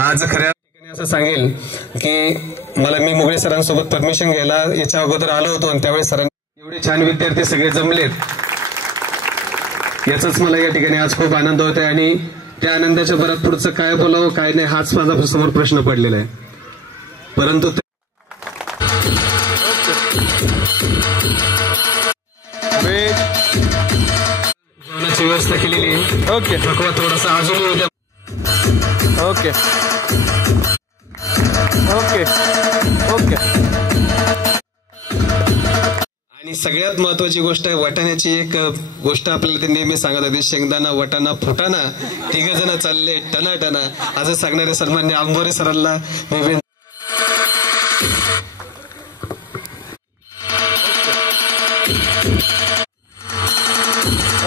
आज खऱ्या ठिकाणी असं सांगेल की मी मुगळे सरांसोबत परमिशन घ्यायला याच्या अगोदर आलो होतो आणि त्यावेळेस सरांनी एवढे छान विद्यार्थी सगळे जमलेत, याचाच मला या ठिकाणी आज खूप आनंद होत आहे. आणि त्या आनंदाच्या भरात पुढचं काय बोलावं काय नाही हाच माझा समोर प्रश्न पडलेला आहे. परंतु जेवणाची व्यवस्था केलेली आहे. ओके, थकवा थोडासा अजून उद्या. Okay okay okay. आणि सगळ्यात महत्वाची गोष्ट आहे वाटाण्याची एक गोष्ट आपल्याला ते नेहमी सांगत होते, शेंगदाणा वाटाणा फुटाणा तिघ जण चालले टना टना असं सांगणारे सन्मान्य आंबोरे सरांना मी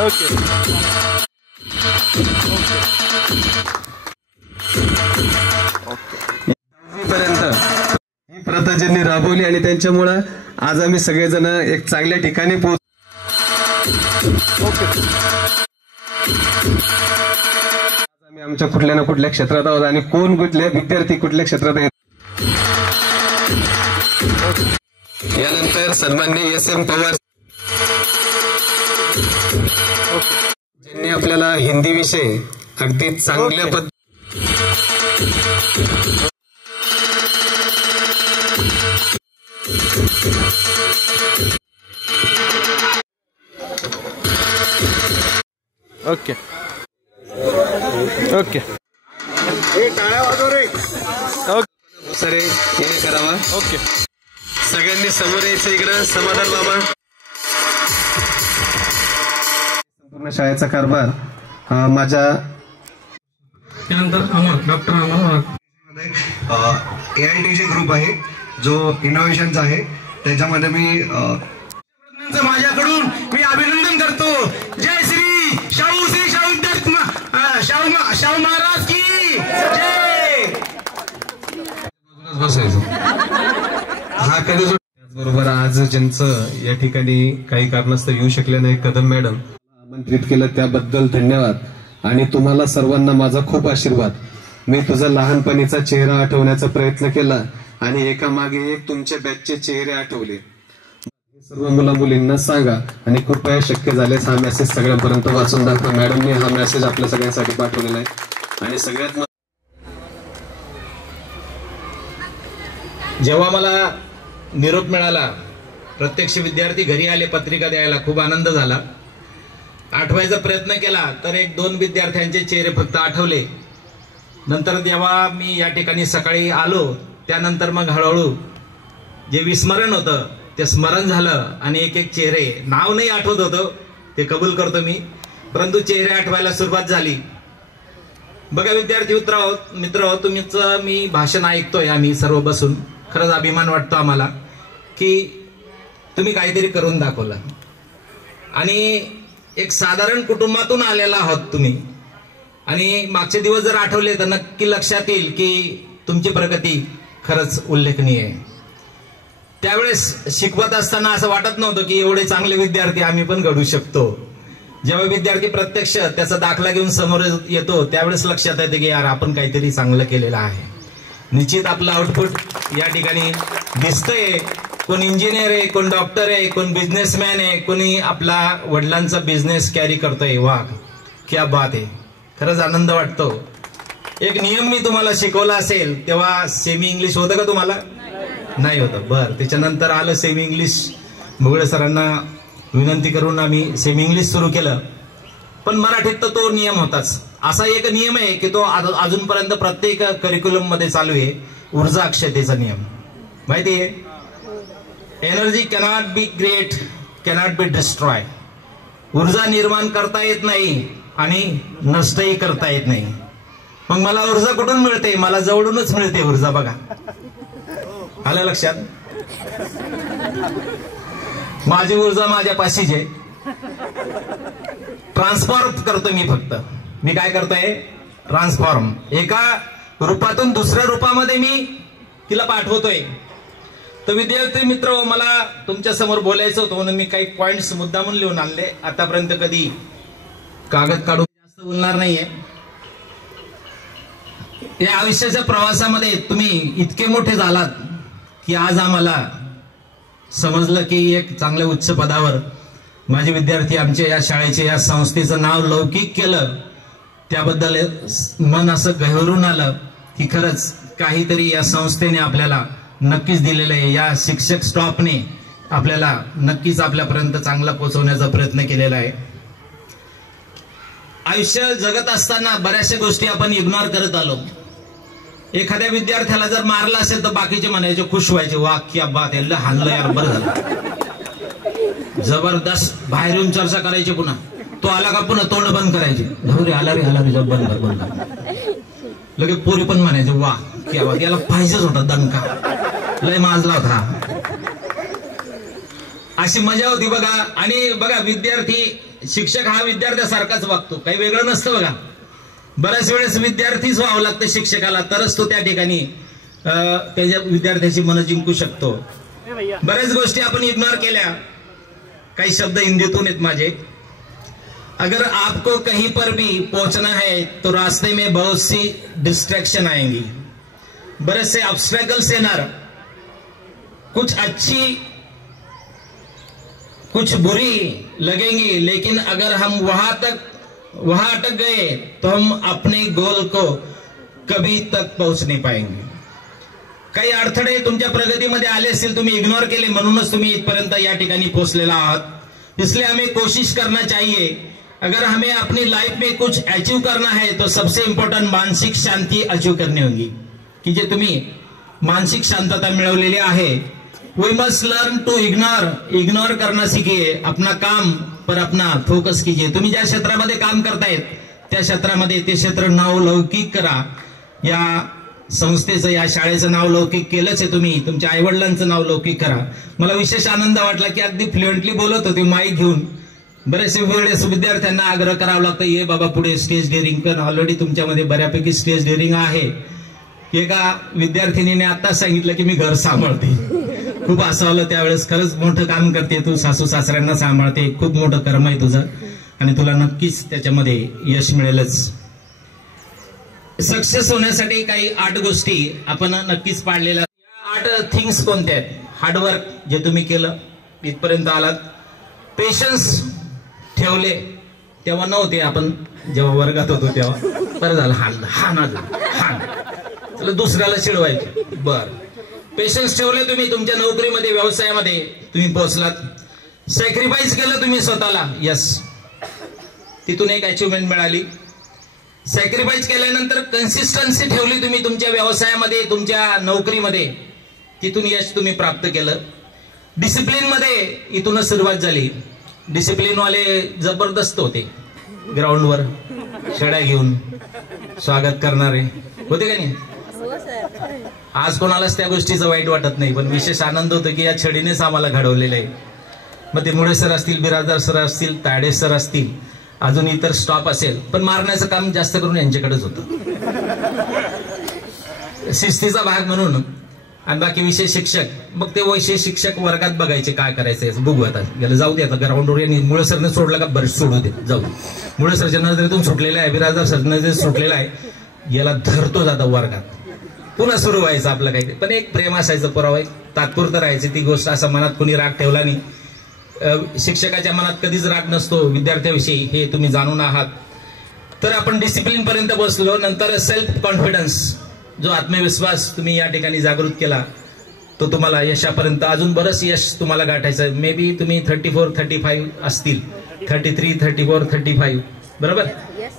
ओके पर्यंत ही प्रथा ज्यांनी राबवली आणि त्यांच्यामुळं आज आम्ही सगळेजण एक चांगल्या ठिकाणी पोहोच. आम्ही आमच्या कुठल्या ना कुठल्या क्षेत्रात आहोत आणि कोण कुठले विद्यार्थी कुठल्या क्षेत्रात आहेत. यानंतर सन्माननीय SM पवार ज्यांनी आपल्याला हिंदी विषय अगदी चांगल्या पद्धतीने ओके ओके टाळ्या वाजव रे. ओके सर हे करावा. ओके सगळ्यांनी समोर यायचं इकडं. समाधान मामा. संपूर्ण शाळेचा कारभार हा माझ्या त्यानंतर डॉक्टर AITC ग्रुप आहे जो इनोव्हेशनचा आहे, त्याच्यामध्ये मी माझ्याकडून मी अभिनंदन करतो. जय श्री शाहू शाहू महाराज की जय. बसायचं हा कधी. त्याचबरोबर आज ज्यांचं या ठिकाणी काही कारणास्तव येऊ शकले नाही कदम मॅडम आमंत्रित केलं त्याबद्दल धन्यवाद. आणि तुम्हाला सर्वांना माझा खूप आशीर्वाद. मी तुझा लहानपणीचा चेहरा आठवण्याचा प्रयत्न केला आणि एका मागे एक तुमच्या बॅचचे चेहरे आठवले. सर्व मुला मुलींना सांगा आणि कृपया शक्य झाल्यास हा मेसेज सगळ्यांपर्यंत वाचून दाखवा. मॅडमने हा मेसेज आपल्या सगळ्यांसाठी पाठवलेला आहे. आणि सगळ्यात जेव्हा मला निरोप मिळाला, प्रत्यक्ष विद्यार्थी घरी आले पत्रिका द्यायला, खूप आनंद झाला. आठवायचा प्रयत्न केला तर 1-2 विद्यार्थ्यांचे चेहरे फक्त आठवले. नंतर जेव्हा मी या ठिकाणी सकाळी आलो त्यानंतर मग हळूहळू जे विस्मरण होतं ते स्मरण झालं आणि एक चेहरे, नाव नाही आठवत होतं ते कबूल करतो मी, परंतु चेहरे आठवायला सुरुवात झाली. बघा विद्यार्थी मित्र तुमचं मी भाषण ऐकतोय आम्ही सर्व बसून. खरंच अभिमान वाटतो आम्हाला की तुम्ही काहीतरी करून दाखवलं. आणि एक साधारण कुटुंबातून आलेला आहात तुम्ही. आणि मागचे दिवस जर आठवले तर नक्की लक्षात येईल की तुमची प्रगती खरंच उल्लेखनीय आहे. त्यावेळेस शिकवत असताना असं वाटत नव्हतं की एवढे चांगले विद्यार्थी आम्ही पण घडू शकतो. जेव्हा विद्यार्थी प्रत्यक्ष त्याचा दाखला घेऊन समोर येतो त्यावेळेस लक्षात येते की यार आपण काहीतरी चांगलं केलेलं आहे. निश्चित आपलं आउटपुट या ठिकाणी दिसतंय. कोण इंजिनियर आहे, कोण डॉक्टर आहे, कोण बिझनेसमॅन आहे, कोणी आपला वडिलांचा बिझनेस कॅरी करतोय. वा क्या बात आहे. खरंच आनंद वाटतो. एक नियम मी तुम्हाला शिकवला असेल तेव्हा सेमी इंग्लिश होतं का तुम्हाला? नाही होतं. बरं, त्याच्यानंतर आलं सेमी इंग्लिश. मुगळे सरांना विनंती करून आम्ही सेमी इंग्लिश सुरू केलं. पण मराठीत तर तो नियम होताच. असा एक नियम आहे की तो अजूनपर्यंत प्रत्येक करिक्युलम मध्ये चालू आहे, ऊर्जा अक्षयतेचा नियम. माहिती आहे? Energy cannot be create, cannot be destroy. ऊर्जा निर्माण करता येत नाही आणि नष्टही करता येत नाही. मग मला ऊर्जा कुठून मिळते? मला जवळूनच मिळते ऊर्जा. बघा, आलं लक्षात? माझी ऊर्जा माझ्या पाशीच आहे. ट्रान्सफॉर्म करतो मी. फक्त मी काय करतोय? ट्रान्सफॉर्म. एका रूपातून दुसऱ्या रूपामध्ये मी तिला पाठवतोय. तर विद्यार्थी मित्र, मला तुमच्या समोर बोलायचं होतं म्हणून मी काही पॉइंट्स मुद्दामून लिहून आणले. आतापर्यंत कधी कागद काढून जास्त बोलणार नाहीये. या आयुष्याच्या प्रवासामध्ये तुम्ही इतके मोठे झालात की आज आम्हाला समजलं की एक चांगल्या उच्च पदावर माझे विद्यार्थी आमच्या या शाळेचे या संस्थेचं नाव लौकिक केलं. त्याबद्दल मन असं गहिरून आलं की खरंच काहीतरी या संस्थेने आपल्याला नक्कीच दिलेलं आहे. या शिक्षक स्टॉफने आपल्याला नक्कीच आपल्यापर्यंत चांगला पोहोचवण्याचा प्रयत्न केलेला आहे. आयुष्य जगत असताना बऱ्याचशा गोष्टी आपण इग्नोर करत आलो. एखाद्या विद्यार्थ्याला जर मारलं असेल तर बाकीचे म्हणायचे, खुश व्हायचे, वा क्या बात आहे, हाणलं यार, बरं झालं, जबरदस्त. बाहेर येऊन चर्चा करायची. पुन्हा तो आला का पुन्हा तोंड बंद करायचे, रे आला रे जब बंद कर. लगे पोरी पण म्हणायचे, वा क्या बात, याला पाहिजेच होता दणका, लय माजला होता. अशी मजा होती बघा. आणि बघा विद्यार्थी, शिक्षक हा विद्यार्थ्यासारखाच वागतो, काही वेगळं नसतं बघा. बऱ्याच वेळेस विद्यार्थीच व्हावं लागतं शिक्षकाला, तरच तो त्या ठिकाणी त्याच्या विद्यार्थ्याची मन जिंकू शकतो. बऱ्याच गोष्टी आपण इग्नोर केल्या. काही शब्द हिंदीतून आहेत माझे. अगर आपको कहीं पर भी पहुंचना है तो रास्ते में बहुत सी डिस्ट्रैक्शन आएंगी, बड़े से ऑब्स्टेकल्स येणार, कुछ अच्छी कुछ बुरी लगेंगी, लेकिन अगर हम वहां अटक गए तो हम अपने गोल को कभी तक पहुंच नहीं पाएंगे. काही अडथळे तुमच्या प्रगतीमध्ये आले असतील, तुम्ही इग्नोर केले, म्हणूनच तुम्ही इथपर्यंत या ठिकाणी पोहोचलेला आहात. इसलिए हमें कोशिश करना चाहिए. अगर हमें अपनी लाइफ में कुछ अचीव करना है तो सबसे इंपॉर्टेंट मानसिक शांति अचीव करनी होगी. की जे तुम्ही मानसिक शांतता मिळवलेली आहे, we must learn to ignore करना सीखिए. अपना काम पर अपना फोकस कीजिए. तुम्ही ज्या क्षेत्रामध्ये काम करतायत त्या क्षेत्रामध्ये ते क्षेत्र नावलौकिक करा. या संस्थेचं, या शाळेचं नाव लौकिक केलंच आहे तुम्ही, तुमच्या आईवडिलांचं नाव लौकिक करा. मला विशेष आनंद वाटला की अगदी फ्लुएंटली बोलत होते माईक घेऊन. बरेचसे वेळेस विद्यार्थ्यांना आग्रह करावा लागतो, ये बाबा पुढे स्टेज डेअरिंग कर. ऑलरेडी तुमच्यामध्ये बऱ्यापैकी स्टेज डेअरिंग आहे. एका विद्यार्थिनीने आता सांगितलं की मी घर सांभाळते. खूप असं आलं त्यावेळेस, खरंच मोठं काम करते तू, सासू सासऱ्यांना सांभाळते, खूप मोठं कर्म आहे तुझं आणि तुला नक्कीच त्याच्यामध्ये यश मिळेलच. सक्सेस होण्यासाठी काही 8 गोष्टी आपण नक्कीच पाळलेल्या. 8 थिंग्स कोणत्या आहेत? हार्डवर्क, जे तुम्ही केलं इथपर्यंत आलात. पेशन्स ठेवले, तेव्हा नव्हते आपण, जेव्हा वर्गात होतो तेव्हा. बरं झालं हाण चला दुसऱ्याला चिडवायचे. बर, पेशन्स ठेवले तुम्ही, तुमच्या नोकरीमध्ये, व्यवसायामध्ये तुम्ही पोहोचलात. सॅक्रिफाईस केलं तुम्ही स्वतःला, यस, तिथून एक अचिव्हमेंट मिळाली. सॅक्रिफाईस केल्यानंतर कन्सिस्टन्सी ठेवली तुम्ही तुमच्या व्यवसायामध्ये, तुमच्या नोकरीमध्ये, तिथून यश तुम्ही प्राप्त केलं. डिसिप्लिन मध्ये इथूनच सुरुवात झाली. डिसिप्लिन वाले जबरदस्त होते, ग्राउंडवर शेड्या घेऊन स्वागत करणारे होते का नाही? आज कोणालाच त्या गोष्टीचं वाईट वाटत नाही, पण विशेष आनंद होतो की या छडीनेच आम्हाला घडवलेलं आहे. मग ते मुळे सर असतील, बिराजदार सर असतील, तायडे सर असतील, अजून इतर स्टॉप असेल, पण मारण्याचं काम जास्त करून यांच्याकडेच होतं, शिस्तीचा भाग म्हणून. आणि बाकी विषय शिक्षक, मग ते विषय शिक्षक वर्गात बघायचे काय करायचंय, बघू आता गेलं, जाऊ दे आता ग्राउंडवर. यांनी मुळे सरने सोडलं का, बरं सोडू दे, जाऊ दे. मुळे सरच्या नजरेतून सुटलेला आहे, बिराजदार सरच्या नजरेत सुटलेला आहे, याला धरतो जाता वर्गात. पुन्हा सुरू व्हायचं आपलं काही. पण एक प्रेम असायचं, पुरावा एक तात्पुरतं राहायची ती गोष्ट. असं मनात कोणी राग ठेवला नाही. शिक्षकाच्या मनात कधीच राग नसतो विद्यार्थ्याविषयी, हे तुम्ही जाणून आहात. तर आपण डिसिप्लिन पर्यंत बसलो. नंतर सेल्फ कॉन्फिडन्स, जो आत्मविश्वास तुम्ही या ठिकाणी जागृत केला, तो तुम्हाला यशापर्यंत, अजून बरंच यश तुम्हाला गाठायचं. मे बी तुम्ही 34-35 असतील, 33, 34, 35, बरोबर,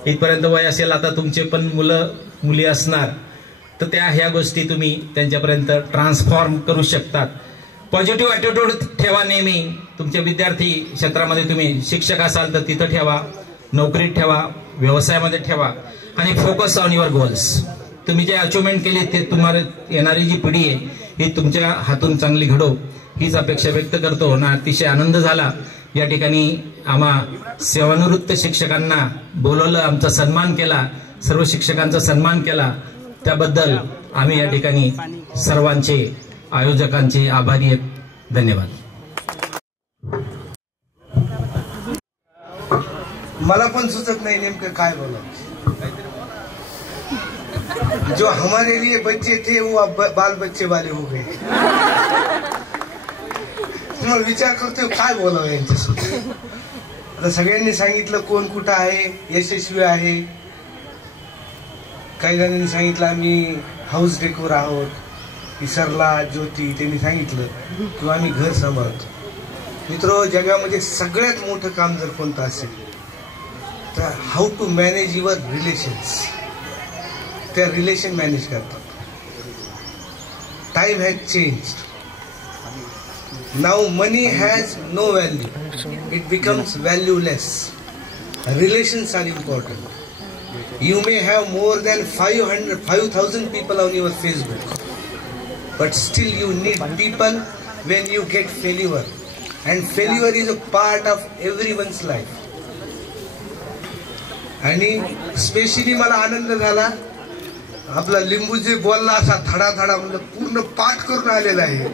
इथपर्यंत वय असेल. आता तुमचे पण मुलं मुली असणार, तर त्या ह्या गोष्टी तुम्ही त्यांच्यापर्यंत ट्रान्सफॉर्म करू शकतात. पॉझिटिव्ह ॲटिट्यूड ठेवा नेहमी. तुमच्या विद्यार्थी क्षेत्रामध्ये तुम्ही शिक्षक असाल तर तिथं ठेवा, नोकरीत ठेवा, व्यवसायामध्ये ठेवा. आणि फोकस ऑन युअर गोल्स. तुम्ही जे अचिव्हमेंट केली ते तुम्हाला येणारी जी पिढी आहे ही तुमच्या हातून चांगली घडो, हीच अपेक्षा व्यक्त करतो. आणि अतिशय आनंद झाला या ठिकाणी आम्हा सेवानिवृत्त शिक्षकांना बोलवलं, आमचा सन्मान केला, सर्व शिक्षकांचा सन्मान केला. त्याबद्दल आम्ही या ठिकाणी सर्वांचे, आयोजकांचे आभारी आहेत. धन्यवाद. मला पण सुचत नाही नेमकं काय बोलावं. जो हमारे लिए बच्चे थे वो अब बाल बच्चे वाले हो गए. तुम्हाला विचार करतोय काय बोलावं यांच्यासोबत. आता सगळ्यांनी सांगितलं कोण कुठं आहे, यशस्वी आहे. काही जणांनी सांगितलं आम्ही हाऊस डेकोर आहोत. इसरला ज्योती त्यांनी सांगितलं किंवा आम्ही घर सांभाळतो. मित्र, जगामध्ये सगळ्यात मोठं काम जर कोणतं असेल तर how to manage your relations. त्या रिलेशन मॅनेज करतात. Time has changed. Now money has no value. It becomes valueless. Relations are important. You may have more than 5,000 people on your Facebook, but still you need people when you get failure, and failure is a part of everyone's life. आणि specially मला आनंद झाला, आपला लिंबूजी बोलला असा धडाधडा म्हणजे पूर्ण पाठ करून आलेला आहे.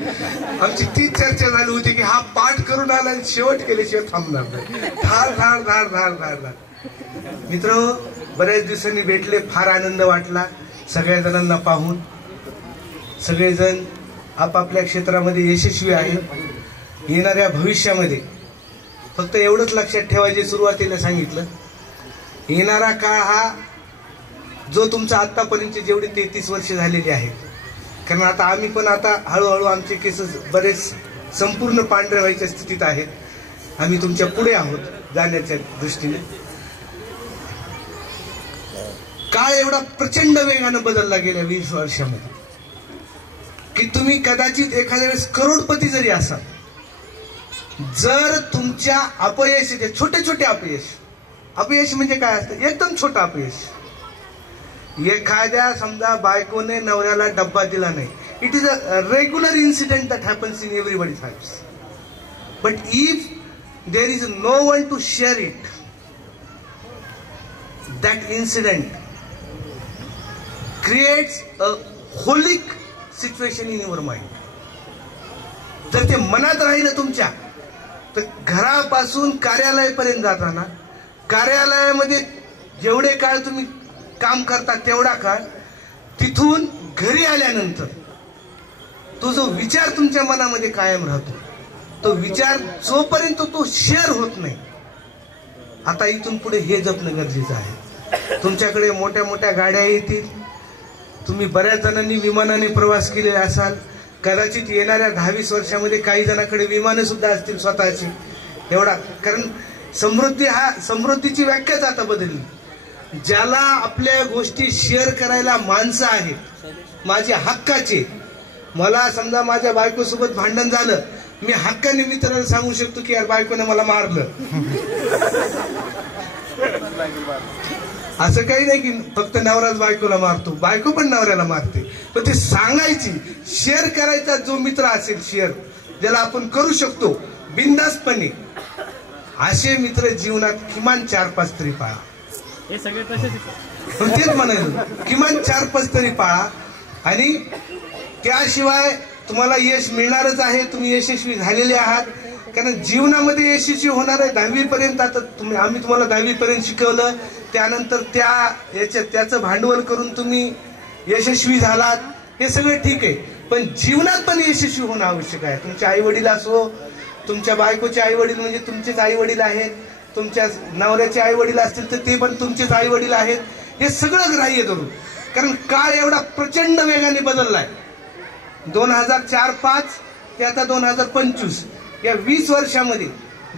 आमची तीच चर्चा झाली होती की हा पाठ करून आला आणि शेवट केल्याशिवाय थांबणार नाही. धाड धाड धाड धाड धाड धाड. मित्र, बऱ्याच दिवसांनी भेटले, फार आनंद वाटला सगळ्या जणांना पाहून. सगळेजण आपापल्या क्षेत्रामध्ये यशस्वी आहेत. येणाऱ्या भविष्यामध्ये फक्त एवढंच लक्षात ठेवायचे, सुरुवातीला सांगितलं, येणारा काळ हा जो तुमचा आतापर्यंत जेवढे 33 वर्ष झालेली आहेत, कारण आता आम्ही पण आता हळूहळू आमचे केसेस बरेच संपूर्ण पांढरे व्हायच्या स्थितीत आहेत. आम्ही तुमच्या पुढे आहोत जाण्याच्या दृष्टीने. काळ एवढा प्रचंड वेगानं बदलला गेल्या 20 वर्षामध्ये की तुम्ही कदाचित एखाद्या वेळेस करोडपती जरी असाल, जर तुमच्या अपयश, छोटे छोटे अपयश म्हणजे काय असतं, एकदम छोटं अपयश, एखाद्या समजा बायकोने नवऱ्याला डब्बा दिला नाही, it is a regular incident that happens in everybody's lifes. But if there is no one to share it, that incident creates a holic situation in your mind. जर ते मनात राहिलं तुमच्या, तर घरापासून कार्यालयापर्यंत जाताना, कार्यालयामध्ये जेवढे काळ तुम्ही काम करता तेवढा काळ, तिथून घरी आल्यानंतर तो जो विचार तुमच्या मनामध्ये कायम राहतो, तो विचार जोपर्यंत तो शेअर होत नाही, आता इथून पुढे हे जपणं गरजेचं आहे. तुमच्याकडे मोठ्या मोठ्या गाड्या येतील, तुम्ही बऱ्याच जणांनी विमानाने प्रवास केलेला असाल, कदाचित येणाऱ्या 10-20 वर्षामध्ये काही जणांकडे विमानं सुद्धा असतील स्वतःची. एवढा, कारण समृद्धीची व्याख्याच आता बदलली. ज्याला आपल्या गोष्टी शेअर करायला माणसं आहेत, माझ्या हक्काचे, मला समजा माझ्या बायकोसोबत भांडण झालं, मी हक्काने मित्राला सांगू शकतो की यार बायकोने मला मारलं. असं काही नाही की फक्त नवराच बायकोला मारतो, बायको पण नवऱ्याला मारते. पण ते सांगायची, शेअर करायचा जो मित्र असेल, शेअर ज्याला आपण करू शकतो बिनधास्तपणे, असे मित्र जीवनात किमान 4-5 तरी पाळा. हे सगळे तसेच तेच म्हणायचं, किमान 4-5 तरी पाळा. आणि त्याशिवाय तुम्हाला यश मिळणारच आहे. तुम्ही यशस्वी झालेले आहात, कारण जीवनामध्ये यशस्वी होणार आहे 10वी पर्यंत. आता आम्ही तुम्हाला 10वी पर्यंत शिकवलं, त्यानंतर त्याचं भांडवल करून तुम्ही यशस्वी झालात, हे सगळं ठीक आहे. पण जीवनात पण यशस्वी होणं आवश्यक आहे. तुमचे आई वडील असो, तुमच्या बायकोचे आई वडील म्हणजे तुमचेच आई वडील आहेत, तुमच्या नवऱ्याचे आई वडील असतील तर ते पण तुमचेच आई वडील आहेत. हे सगळं ग्राह्य धरून, कारण काळ एवढा प्रचंड वेगाने बदललाय. 2004-5 ते आता 2025 या 20 वर्षामध्ये,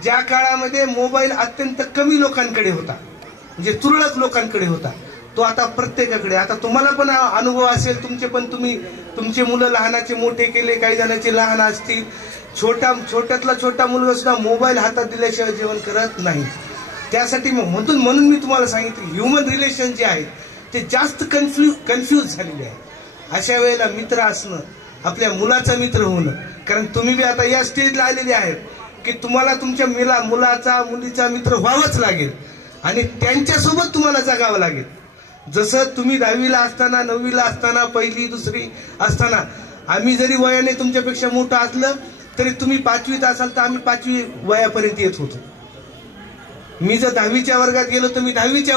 ज्या काळामध्ये मोबाईल अत्यंत कमी लोकांकडे होता, म्हणजे तुरळक लोकांकडे होता, तो आता प्रत्येकाकडे. आता तुम्हाला पण अनुभव असेल, तुमचे मुलं लहानाचे मोठे केले, काही जणांचे लहान असतील, छोट्यातला छोटा मुलगा सुद्धा मोबाईल हातात दिल्याशिवाय जेवण करत नाही. त्यासाठी म्हणून मी तुम्हाला सांगितलं, ह्युमन रिलेशन जे आहेत ते जास्त कन्फ्यूज झालेले आहे. अशा वेळेला मित्र असणं, आपल्या मुलाचा मित्र होणं, कारण तुम्ही बी आता या स्टेजला आलेले आहेत की तुम्हाला तुमच्या मुलीचा मित्र व्हावंच लागेल आणि त्यांच्यासोबत तुम्हाला जगावं लागेल. जसं तुम्ही 10वीला असताना, 9वीला असताना, 1ली 2री असताना, आम्ही जरी वयाने तुमच्यापेक्षा मोठं असलं तरी तुम्ही 5वीत असाल तर आम्ही 5वी वयापर्यंत येत होतो. मी जर 10वीच्या वर्गात गेलो तर मी 10वीच्या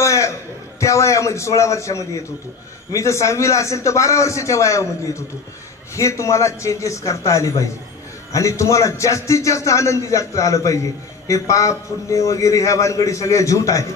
त्या वयामध्ये 16 वर्षामध्ये येत होतो. मी जर 6वीला असेल तर 12 वर्षाच्या वयामध्ये येत होतो. हे तुम्हाला चेंजेस करता आले पाहिजे आणि तुम्हाला जास्तीत जास्त आनंदी जगता आलं पाहिजे. हे पाप पुण्य वगैरे ह्या भानगडी सगळ्या झूट आहेत.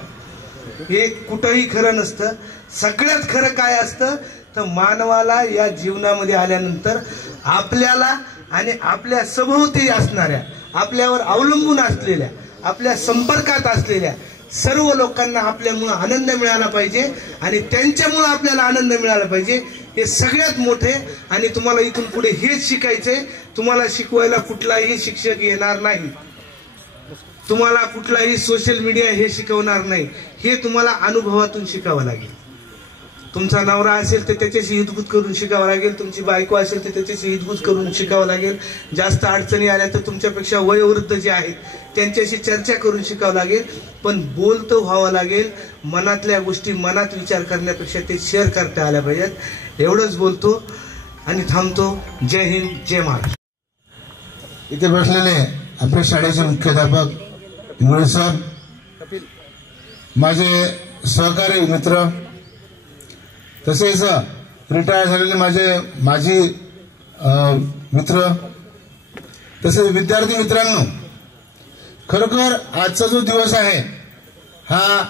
हे कुठंही खरं नसतं. सगळ्यात खरं काय असतं तर मानवाला या जीवनामध्ये आल्यानंतर आपल्याला आणि आपल्या सभोवती असणाऱ्या, आपल्यावर अवलंबून असलेल्या, आपल्या संपर्कात असलेल्या सर्व लोकांना आपल्यामुळं आनंद मिळाला पाहिजे आणि त्यांच्यामुळं आपल्याला आनंद मिळाला पाहिजे. हे सगळ्यात मोठे. आणि तुम्हाला इथून पुढे हेच शिकायचंय. तुम्हाला शिकवायला कुठलाही शिक्षक येणार नाही, तुम्हाला कुठलाही सोशल मीडिया हे शिकवणार नाही. हे तुम्हाला अनुभवातून शिकावं लागेल. तुमचा नवरा असेल तर त्याच्याशी हितगुज करून शिकावं लागेल, तुमची बायको असेल तर त्याच्याशी हितगुज करून शिकावं लागेल. जास्त अडचणी आल्या तर तुमच्यापेक्षा वयोवृद्ध जे आहेत त्यांच्याशी चर्चा करून शिकावं लागेल. पण बोलतं व्हावं लागेल. मनातल्या गोष्टी मनात विचार करण्यापेक्षा ते शेअर करता आल्या पाहिजेत. एवढंच बोलतो आणि थांबतो. जय हिंद, जय महाराष्ट्र. इथे बसलेले आपल्या शाळेचे मुख्याध्यापक इंगळे सर, माझे सहकारी मित्र, तसेच रिटायर झालेले माझे माजी मित्र, तसेच विद्यार्थी मित्रांनो, खरोखर आजचा जो दिवस आहे हा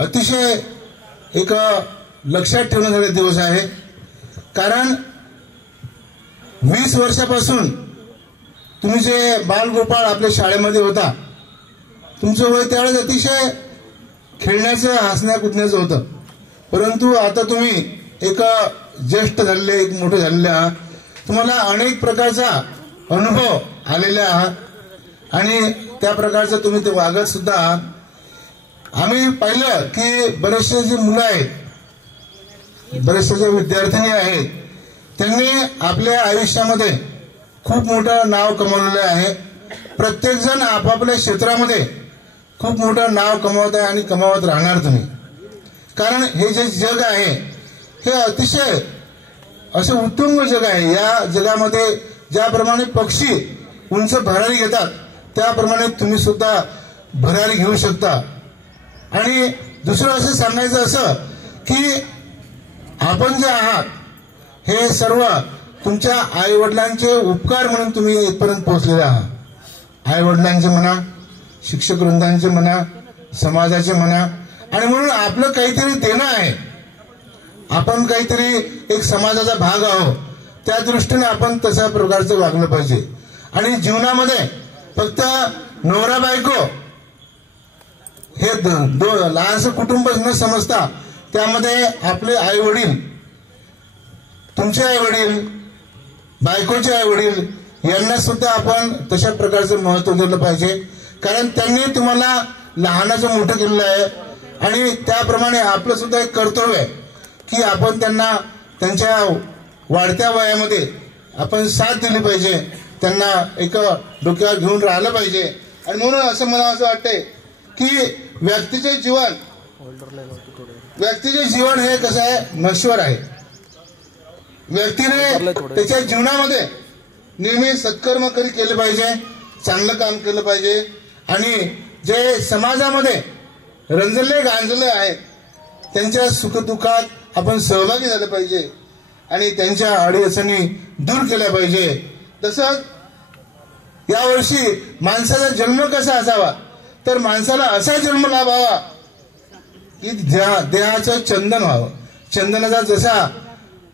अतिशय एक लक्षात ठेवण्यासारखा दिवस आहे. कारण 20 वर्षापासून तुम्ही जे बालगोपाळ आपल्या शाळेमध्ये होता, तुमचं वय त्यावेळेस अतिशय खेळण्याचं, हसण्या कुदण्याचं होतं. परंतु आता तुम्ही एक ज्येष्ठ झालेले, एक मोठे झालेले आहात. तुम्हाला अनेक प्रकारचा अनुभव आलेला आहात आणि त्या प्रकारचं तुम्ही ते वागत सुद्धा आहात. आम्ही पाहिलं की बरेचसे जे मुलं आहेत, बरेचसे जे विद्यार्थिनी आहेत, त्यांनी आपल्या आयुष्यामध्ये खूप मोठं नाव कमवलेलं आहे. प्रत्येक जण आपापल्या क्षेत्रामध्ये खूप मोठं नाव कमवत आहे आणि कमावत राहणार तुम्ही. कारण हे जे जग आहे हे अतिशय असं उत्तुंग जग आहे. या जगामध्ये ज्याप्रमाणे पक्षी उंच भरारी घेतात त्याप्रमाणे तुम्ही सुद्धा भरारी घेऊ शकता. आणि दुसरं असं सांगायचं असं की आपण जे आहात हे सर्व तुमच्या आई वडिलांचे उपकार म्हणून तुम्ही इथपर्यंत पोहोचलेले आहात. आई वडिलांचे म्हणा, शिक्षक वृंदांचे म्हणा, समाजाचे म्हणा. आणि म्हणून आपलं काहीतरी देणं आहे. आपण काहीतरी एक समाजाचा भाग आहोत. त्या दृष्टीने आपण तशा प्रकारचं वागलं पाहिजे. आणि जीवनामध्ये फक्त नवरा बायको हे लहानसं कुटुंब न समजता त्यामध्ये आपले आई वडील, तुमचे आई वडील, बायकोचे आई वडील यांना सुद्धा आपण तशा प्रकारचं महत्व दिलं पाहिजे. कारण त्यांनी तुम्हाला लहानाचं मोठं केलेलं आहे आणि त्याप्रमाणे आपलं सुद्धा एक कर्तव्य आहे की आपण त्यांना त्यांच्या वाढत्या वयामध्ये आपण साथ दिली पाहिजे. त्यांना एक डोक्यावर घेऊन राहिलं पाहिजे. आणि म्हणून असं मला असं वाटतंय की व्यक्तीचे जीवन हे कसं आहे, नश्वर आहे. व्यक्तीने त्याच्या जीवनामध्ये नेहमी सत्कर्म केले पाहिजे, चांगलं काम केलं पाहिजे. आणि जे समाजामध्ये रंजले गांजले आहेत त्यांच्या सुखदुःखात आपण सहभागी झाले पाहिजे आणि त्यांच्या अडीअडचणी दूर केल्या पाहिजे. तसंच यावर्षी माणसाचा जन्म कसा असावा तर माणसाला असा जन्म लाभावा की देहाचं चंदन व्हावं. चंदनाचा जसा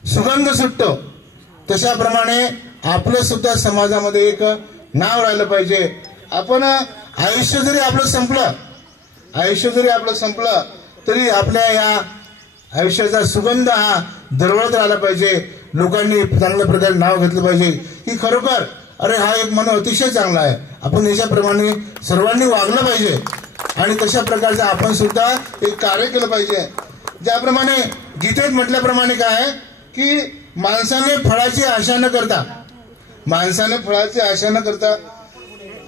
सुगंध सुटतो तशाप्रमाणे आपलं सुद्धा समाजामध्ये एक नाव राहिलं पाहिजे. आपण आयुष्य जरी आपलं संपलं तरी आपल्या या आयुष्याचा सुगंध हा दरवळत राहिला पाहिजे. लोकांनी चांगल्या प्रकारे नाव घेतलं पाहिजे की खरोखर अरे हा एक मन अतिशय चांगला आहे. आपण याच्याप्रमाणे सर्वांनी वागलं पाहिजे आणि तशा प्रकारचं आपण सुद्धा एक कार्य केलं पाहिजे. ज्याप्रमाणे गीतेत म्हटल्याप्रमाणे काय आहे की माणसाने फळाची आशा न करता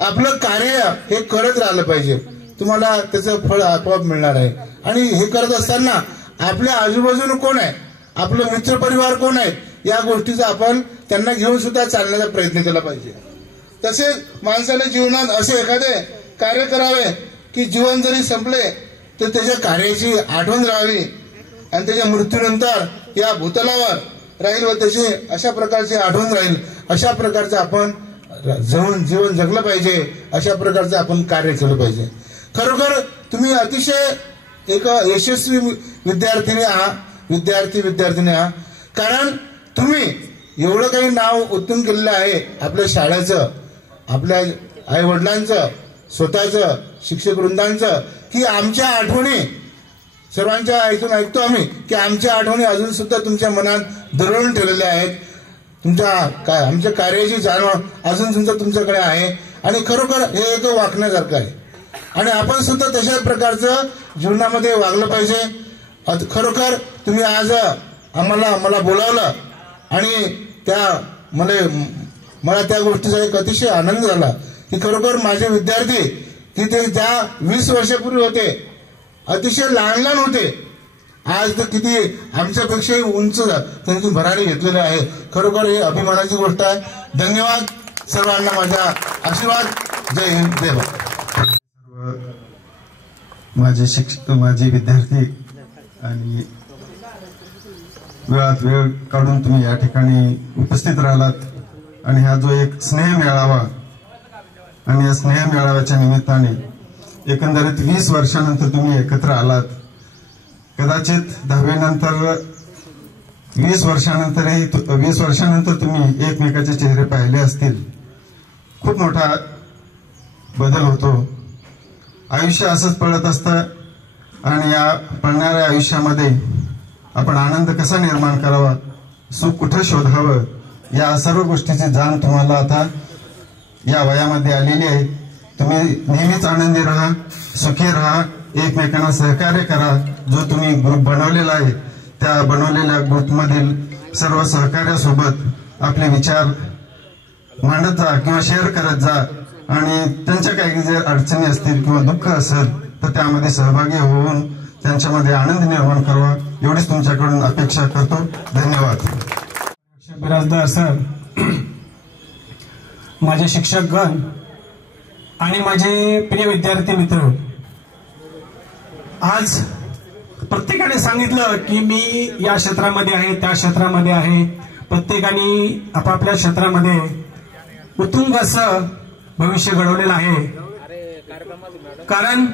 आपलं कार्य हे करत राहिलं पाहिजे. तुम्हाला त्याचं फळ आपोआप मिळणार आहे. आणि हे करत असताना आपल्या आजूबाजूला कोण आहे, आपलं मित्रपरिवार कोण आहे, या गोष्टीचा आपण त्यांना घेऊन सुद्धा चालण्याचा प्रयत्न केला पाहिजे. तसेच माणसाने जीवनात असे एखादे कार्य करावे की जीवन जरी संपले तर त्याच्या कार्याची आठवण राहावी आणि त्याच्या मृत्यूनंतर या भूतलावर राहील व त्याची अशा प्रकारची आठवण राहील, अशा प्रकारचं आपण जीवन जगलं पाहिजे, अशा प्रकारचं आपण कार्य केलं पाहिजे. खरोखर तुम्ही अतिशय एक यशस्वी विद्यार्थिनी आहात. कारण तुम्ही एवढं काही नाव उत्तुंग केलेलं आहे आपल्या शाळेचं, आपल्या आई वडिलांचं, स्वतःचं, शिक्षक वृंदांचं, की आमच्या आठवणी सर्वांच्या ऐकून ऐकतो आम्ही की आमच्या आठवणी अजून सुद्धा तुमच्या मनात दरवळून ठेवलेल्या आहेत. आमच्या कार्याची जाणीव अजून सुद्धा तुमच्याकडे आहे आणि खरोखर हे एक वाकण्यासारखं आहे आणि आपण सुद्धा तशा प्रकारचं जीवनामध्ये वागलं पाहिजे. खरोखर तुम्ही आज मला बोलावलं आणि मला त्या गोष्टीचा एक अतिशय आनंद झाला की खरोखर माझे विद्यार्थी की ते ज्या 20 वर्षापूर्वी होते अतिशय लहान होते, आज तर किती आमच्यापेक्षाही उंच त्यांची भरारी घेतलेली आहे. खरोखर ही अभिमानाची गोष्ट आहे. धन्यवाद सर्वांना, माझा आशीर्वाद. जय हिंद, जय भारत. माझे शिक्षक, माझे विद्यार्थी आणि वेळात वेळ काढून तुम्ही या ठिकाणी उपस्थित राहिलात आणि हा जो एक स्नेह मेळावा आणि या स्नेह मेळाव्याच्या निमित्ताने एकंदरीत 20 वर्षानंतर तुम्ही एकत्र आलात. कदाचित 10वी नंतर 20 वर्षानंतर तुम्ही एकमेकाचे चेहरे पाहिले असतील. खूप मोठा बदल होतो. आयुष्य असंच पळत असतं आणि या पळणाऱ्या आयुष्यामध्ये आपण आनंद कसा निर्माण करावा, सुख कुठे शोधावं, या सर्व गोष्टीची जाण तुम्हाला आता या वयामध्ये आलेली आहे. तुम्ही नेहमीच आनंदी राहा, सुखी राहा, एकमेकांना सहकार्य करा. जो तुम्ही ग्रुप बनवलेला आहे त्या बनवलेल्या ग्रुपमधील सर्व सहकार्यासोबत आपले विचार मांडत जा किंवा शेअर करत जा आणि त्यांच्या काही जर अडचणी असतील किंवा दुःख असेल तर त्यामध्ये सहभागी होऊन त्यांच्यामध्ये आनंद निर्माण करावा, एवढीच तुमच्याकडून अपेक्षा करतो. धन्यवाद. बिराजदार सर, माझे शिक्षकगण आणि माझे प्रिय विद्यार्थी मित्र, आज प्रत्येकाने सांगितलं की मी या क्षेत्रामध्ये आहे, त्या क्षेत्रामध्ये आहे. प्रत्येकाने आपापल्या क्षेत्रामध्ये उत्तुंग असं भविष्य घडवलेलं आहे. कारण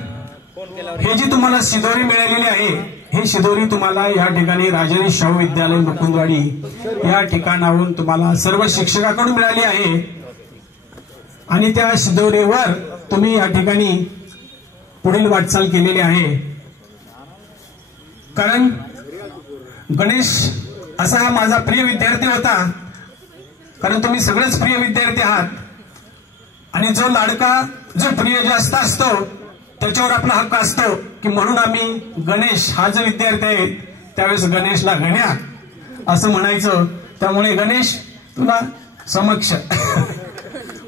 हे जी तुम्हाला शिदोरी मिळालेली आहे, हे शिदोरी तुम्हाला या ठिकाणी राजर्षी शाहू विद्यालय मुकुंदवाडी या ठिकाणाहून तुम्हाला सर्व शिक्षकाकडून मिळाली आहे आणि त्या शिदोरीवर तुम्ही या ठिकाणी पुढील वाटचाल केलेली आहे. कारण गणेश असा हा माझा प्रिय विद्यार्थी होता. कारण तुम्ही सगळेच प्रिय विद्यार्थी आहात आणि जो लाडका, जो प्रिय जास्त असतो त्याच्यावर आपला हक्क असतो की म्हणून आम्ही गणेश हा जो विद्यार्थी आहे त्यावेळेस गणेशला गण्या असं म्हणायचं. त्यामुळे गणेश तुला समक्ष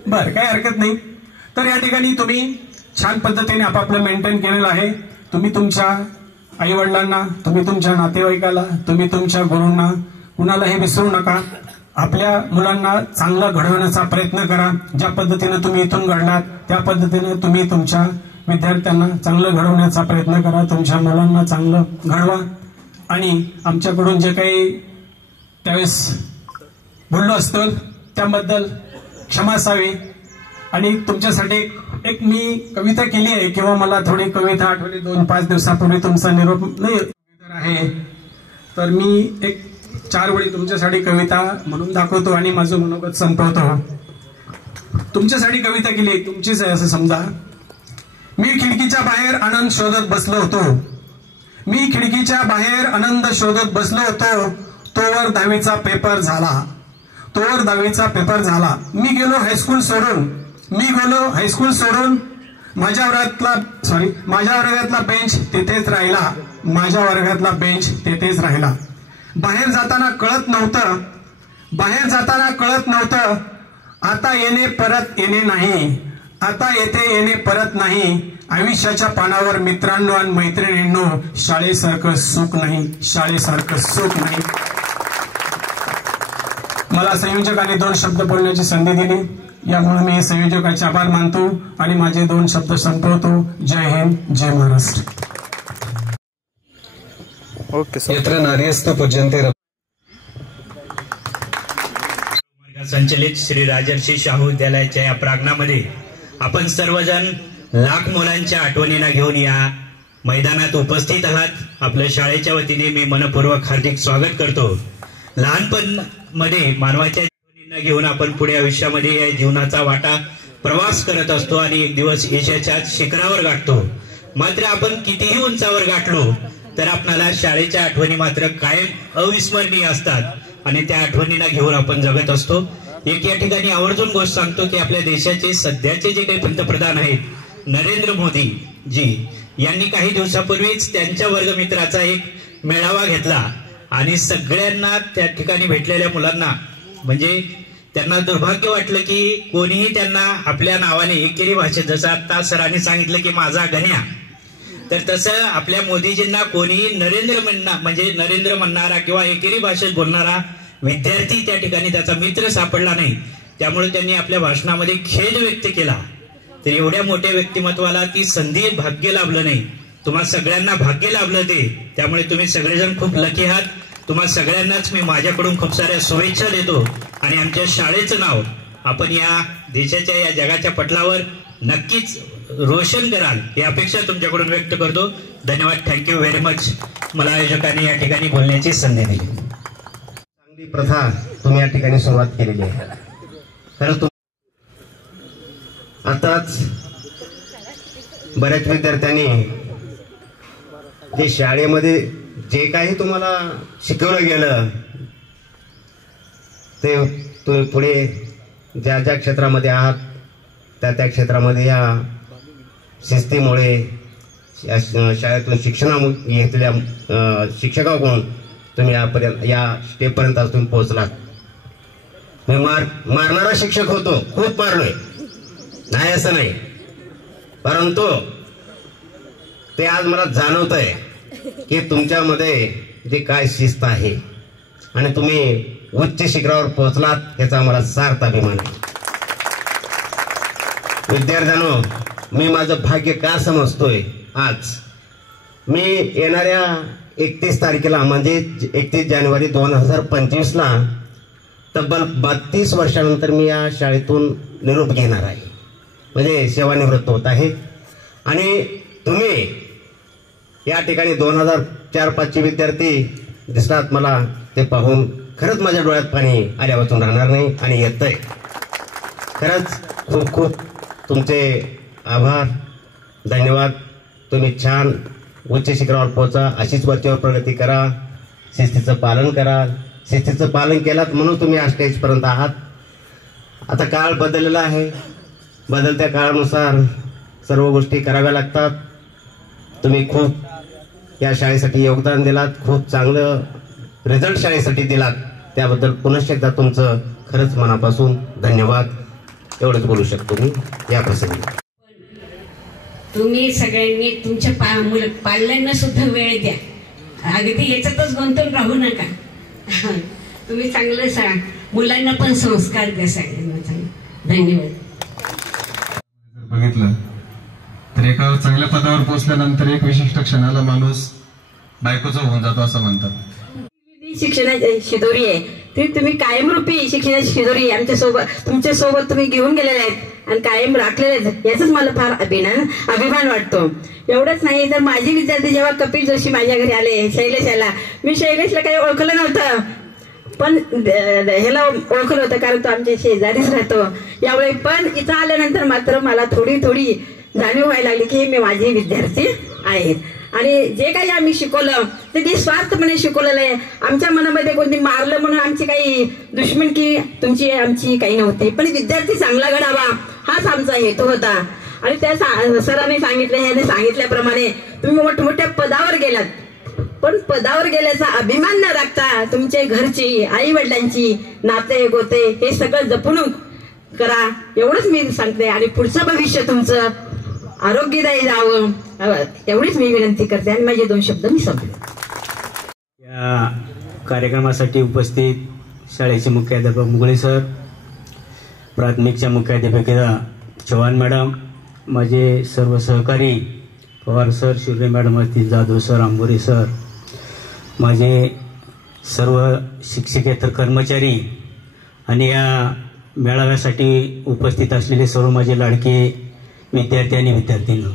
बर, काही हरकत नाही. तर या ठिकाणी तुम्ही छान पद्धतीने आपापलं मेंटेन केलेलं आहे. तुम्ही तुमच्या आई वडिलांना, तुम्ही तुमच्या नातेवाईकाला, तुम्ही तुमच्या गुरूंना कुणालाही विसरू नका. आपल्या मुलांना चांगलं घडवण्याचा प्रयत्न करा. ज्या पद्धतीने तुम्ही इथून घडलात त्या पद्धतीने तुम्ही तुमच्या विद्यार्थ्यांना चांगलं घडवण्याचा प्रयत्न करा. तुमच्या मुलांना चांगलं घडवा आणि आमच्याकडून जे काही त्यावेळेस बोललो असतो त्याबद्दल क्षमा असावी. आणि तुमच्यासाठी एक मी कविता केली आहे किंवा मला थोडी कविता आठवली 2-5 दिवसापूर्वी तुमचा निरोप नाही आहे, तर मी एक 4 वेळी तुमच्यासाठी कविता म्हणून दाखवतो आणि माझं मनोगत संपवतो. तुमच्यासाठी कविता केली, तुमचीच आहे असं समजा. मी खिडकीच्या बाहेर आनंद शोधत बसलो होतो. मी खिडकीच्या बाहेर आनंद शोधत बसलो होतो. तोवर 10वीचा पेपर झाला. मी गेलो हायस्कूल सोडून. माझ्या वर्गातला बेंच तिथेच राहिला. बाहेर जाताना कळत नव्हतं आता येणे परत नाही. आयुष्याच्या पानावर मित्रांनो आणि मैत्रिणींनो, शाळेसारखं सुख नाही. मला संयोजकाने 2 शब्द बोलण्याची संधी दिली, यामुळे मी संयोजकाचे आभार मानतो आणि माझे 2 शब्द संपवतो. जय हिंद, जय महाराष्ट्र. यत्र नार्यस्तु पूज्यन्ते संचलित श्री राजर्षी शाहू विद्यालयाच्या या प्रांगणामध्ये आपण सर्वजण लाख मुलांच्या आठवणींना घेऊन या मैदानात उपस्थित आहात। आपल्या शाळेच्या वतीने मी मनपूर्वक हार्दिक स्वागत करतो। लहानपण मध्ये मानवाच्या आठवणींना घेऊन आपण पुढे आयुष्यामध्ये या जीवनाचा वाटा प्रवास करत असतो आणि एक दिवस यशाच्या शिखरावर गाठतो। मात्र आपण कितीही उंचावर गाठलो तर आपल्याला शाळेच्या आठवणी मात्र कायम अविस्मरणीय असतात आणि त्या आठवणींना घेऊन आपण जगत असतो। एक या ठिकाणी आवर्जून गोष्ट सांगतो की आपल्या देशाचे सध्याचे जे काही पंतप्रधान आहेत नरेंद्र मोदी जी यांनी काही दिवसापूर्वीच त्यांच्या वर्गमित्राचा एक मेळावा घेतला आणि सगळ्यांना त्या ठिकाणी भेटलेल्या मुलांना म्हणजे त्यांना दुर्भाग्य वाटलं की कोणीही त्यांना आपल्या नावाने एकेरी भाषेत, जसं आता सरांनी सांगितलं की माझा गण्या, तर तसं आपल्या मोदीजींना कोणीही नरेंद्र म्हणणारा किंवा एकेरी भाषेत बोलणारा विद्यार्थी त्या ठिकाणी त्याचा मित्र सापडला नाही। त्यामुळे त्यांनी आपल्या भाषणामध्ये खेद व्यक्त केला। तर एवढ्या मोठ्या व्यक्तिमत्वाला ती संधी भाग्य लाभलं नाही, तुम्हा सगळ्यांना भाग्य लाभलं ते। त्यामुळे तुम्ही सगळेजण खूप लकी आहात। तुम्हा सगळ्यांनाच मी माझ्याकडून खूप साऱ्या शुभेच्छा देतो आणि आमच्या शाळेचं नाव आपण या देशाच्या या जगाच्या पटलावर नक्कीच रोशन कराल ही अपेक्षा तुमच्याकडून व्यक्त करतो। धन्यवाद, थँक्यू व्हेरी मच मला आयोजकांनी या ठिकाणी बोलण्याची संधी दिली। चांगली प्रथा तुम्ही या ठिकाणी सुरुवात केलेली आहे। खरं आताच बऱ्याच विद्यार्थ्यांनी जे शाळेमध्ये जे काही तुम्हाला शिकवलं गेलं ते तुम्ही पुढे ज्या ज्या क्षेत्रामध्ये आहात त्या क्षेत्रामध्ये या शिस्तीमुळे शाळेतून शिक्षण घेतलेल्या शिक्षकाकडून तुम्ही या स्टेपपर्यंत तुम्ही पोहोचलात। मी मारणारा शिक्षक होतो, खूप मारलोय, नाही असं नाही, परंतु ते आज मला जाणवत आहे की तुमच्यामध्ये जे काय शिस्त आहे आणि तुम्ही उच्च शिखरावर पोहोचलात याचा मला सार्थ अभिमान आहे। विद्यार्थ्यांनो, मी माझं भाग्य का समजतोय, आज मी येणाऱ्या 31 तारखेला म्हणजे 31 जानेवारी 2025ला तब्बल 32 वर्षानंतर मी या शाळेतून निरोप घेणार आहे, म्हणजे सेवानिवृत्त होत आहे। आणि तुम्ही या ठिकाणी 2004-5चे विद्यार्थी दिसलात, मला ते पाहून खरंच माझ्या डोळ्यात पाणी आल्यापासून राहणार नाही आणि येतंय। खरंच खूप खूप तुमचे आभार, धन्यवाद। तुम्ही छान उच्च शिखरावर पोहोचा, अशीच वरच्यावर प्रगती करा, शिस्तीचं पालन करा। शिस्तीचं पालन केलात म्हणून तुम्ही आज स्टेजपर्यंत आहात। आता काळ बदललेला आहे, बदलत्या काळानुसार सर्व गोष्टी कराव्या लागतात। तुम्ही खूप या शाळेसाठी योगदान दिलात, खूप चांगलं रिझल्ट शाळेसाठी दिलात, त्याबद्दल पुनश्च एकदा तुमचं खरंच मनापासून धन्यवाद। एवढंच बोलू शकतो मी या प्रसंगी। तुम्ही सगळ्यांनी तुमच्या पाल्यांना सुद्धा वेळ द्या, अगदी याच्यातच गुंतून राहू नका। तुम्ही चांगलं सांग, मुलांना पण संस्कार द्या सगळ्यांना चांगले। धन्यवाद। बघितलं तर एका चांगल्या पदावर पोहोचल्यानंतर एक विशिष्ट क्षणाला माणूस बायकोचा होऊन जातो असं म्हणतात। शिक्षणाची शिदोरी आहे ती तुम्ही कायमरूपी शिक्षणाची शिदोरी आमच्या सोबत तुमच्या सोबत तुम्ही घेऊन गेलेले आहेत आणि कायम राखलेले आहेत, याचाच मला फार अभिमान वाटतो। एवढंच नाही तर माझे विद्यार्थी जेव्हा कपिल जोशी माझ्या घरी आले, शैलेशला, मी शैलेशला काही ओळखलं नव्हतं पण ह्याला ओळखलं होतं कारण तो आमच्या शेजारीच राहतो। यावेळी पण इथं आल्यानंतर मात्र मला थोडी जाणीव व्हायला लागली की हे माझे विद्यार्थी आहेत आणि जे काही आम्ही शिकवलं ते निस्वार्थपणे शिकवलेलं आहे। आमच्या मनामध्ये कोणी मारलं म्हणून आमची काही दुश्मनकी तुमची आमची काही नव्हती, पण विद्यार्थी चांगला घडावा हाच आमचा हेतू होता। आणि त्या सरांनी सांगितल्याप्रमाणे तुम्ही मोठमोठ्या पदावर गेलात, पण पदावर गेल्याचा अभिमान न राखता तुमचे घरची, आई वडिलांची, नाते गोते हे सगळं जपून करा एवढंच मी सांगते आणि पुढचं भविष्य तुमचं आरोग्यदायी जावं एवढीच मी विनंती करते आणि माझे 2 शब्द मी संपले। या कार्यक्रमासाठी उपस्थित शाळेचे मुख्याध्यापक मुगळे सर, प्राथमिकच्या मुख्याध्यापिका चव्हाण मॅडम, माझे सर्व सहकारी पवार सर, शिर्डे मॅडम असतील, जाधव सर, आंबोरे सर, माझे सर्व शिक्षकेतर कर्मचारी आणि या मेळाव्यासाठी उपस्थित असलेले सर्व माझे लाडके विद्यार्थी आणि विद्यार्थिनी,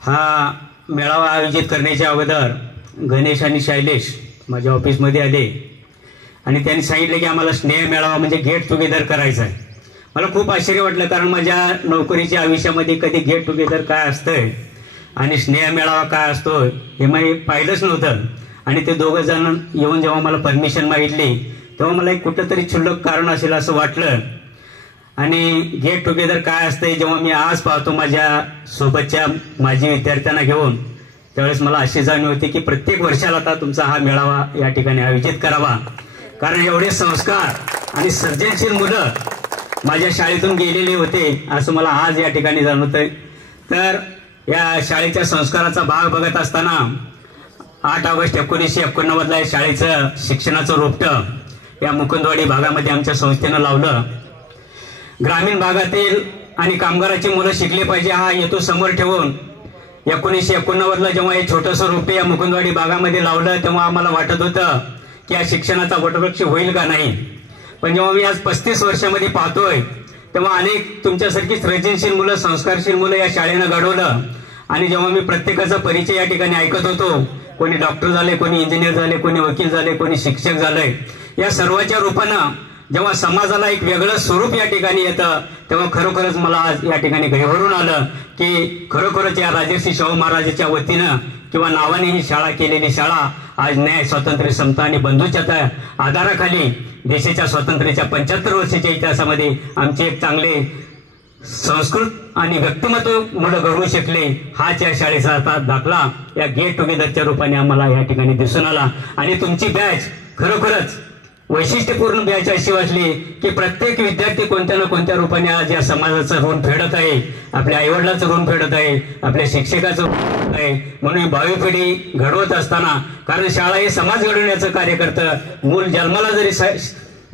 हा मेळावा आयोजित करण्याच्या अगोदर गणेश आणि शैलेश माझ्या ऑफिसमध्ये आले आणि त्यांनी सांगितलं की आम्हाला स्नेह मेळावा म्हणजे गेट टुगेदर करायचं आहे. मला खूप आश्चर्य वाटलं, कारण माझ्या नोकरीच्या आयुष्यामध्ये कधी गेट टुगेदर काय असतंय आणि स्नेह मेळावा काय असतो हे मी पाहिलंच नव्हतं. आणि ते दोघं जण येऊन जेव्हा मला परमिशन मागितली तेव्हा मला एक कुठंतरी क्षुल्लक कारण असेल असं वाटलं. आणि गेट टुगेदर काय असतंय जेव्हा मी आज पाहतो माझ्या सोबतच्या माझी विद्यार्थ्यांना घेऊन, त्यावेळेस मला अशी जाणीव होती की प्रत्येक वर्षाला आता तुमचा हा मेळावा या ठिकाणी आयोजित करावा, कारण एवढे संस्कार आणि सर्जनशील मुलं माझ्या शाळेतून गेलेले होते असं मला आज या ठिकाणी जाणवतंय. तर या शाळेच्या संस्काराचा भाग बघत असताना 8 ऑगस्ट 1989 या शाळेचं शिक्षणाचं रोपटं या मुकुंदवाडी भागामध्ये आमच्या संस्थेनं लावलं. ग्रामीण भागातील आणि कामगाराची मुलं शिकले पाहिजे हा हेतू समोर ठेवून 1989 जेव्हा हे छोटंसं रोपटे या मुकुंदवाडी भागामध्ये लावलं तेव्हा आम्हाला वाटत होतं की या शिक्षणाचा वटवृक्ष होईल का नाही. पण जेव्हा मी आज 35 वर्षामध्ये पाहतोय तेव्हा अनेक तुमच्यासारखी सर्जनशील मुलं, संस्कारशील मुलं या शाळेनं घडवलं. आणि जेव्हा मी प्रत्येकाचा परिचय या ठिकाणी ऐकत होतो, कोणी डॉक्टर झाले, कोणी इंजिनियर झाले, कोणी वकील झाले, कोणी शिक्षक झाले, या सर्वांच्या रूपानं जेव्हा समाजाला एक वेगळं स्वरूप या ठिकाणी येतं तेव्हा खरोखरच मला आज या ठिकाणी गहिवरून आलं की खरोखरच या राजर्षी शाहू महाराजांच्या वतीनं किंवा नावाने ही शाळा केलेली शाळा आज न्याय, स्वातंत्र्य, समता आणि बंधुत्वाच्या आधाराखाली देशाच्या स्वातंत्र्याच्या 75 वर्षाच्या इतिहासामध्ये आमचे एक चांगले संस्कृत आणि व्यक्तिमत्व मुलं घडवू शकले. हाच या शाळेचा आता दाखला या गेट टुगेदरच्या रूपाने आम्हाला या ठिकाणी दिसून आला. आणि तुमची बॅच खरोखरच वैशिष्ट्यपूर्ण बॅच अशी वाटली की प्रत्येक विद्यार्थी कोणत्या ना कोणत्या रूपाने आज या समाजाचं ऋण फेडत आहे, आपल्या आईवडिलाचं ऋण फेडत आहे, आपल्या शिक्षकाचं ऋण फेडत आहे. म्हणून भावी पिढी घडवत असताना, कारण शाळा हे समाज घडवण्याचं कार्य करतं. मूल जन्माला जरी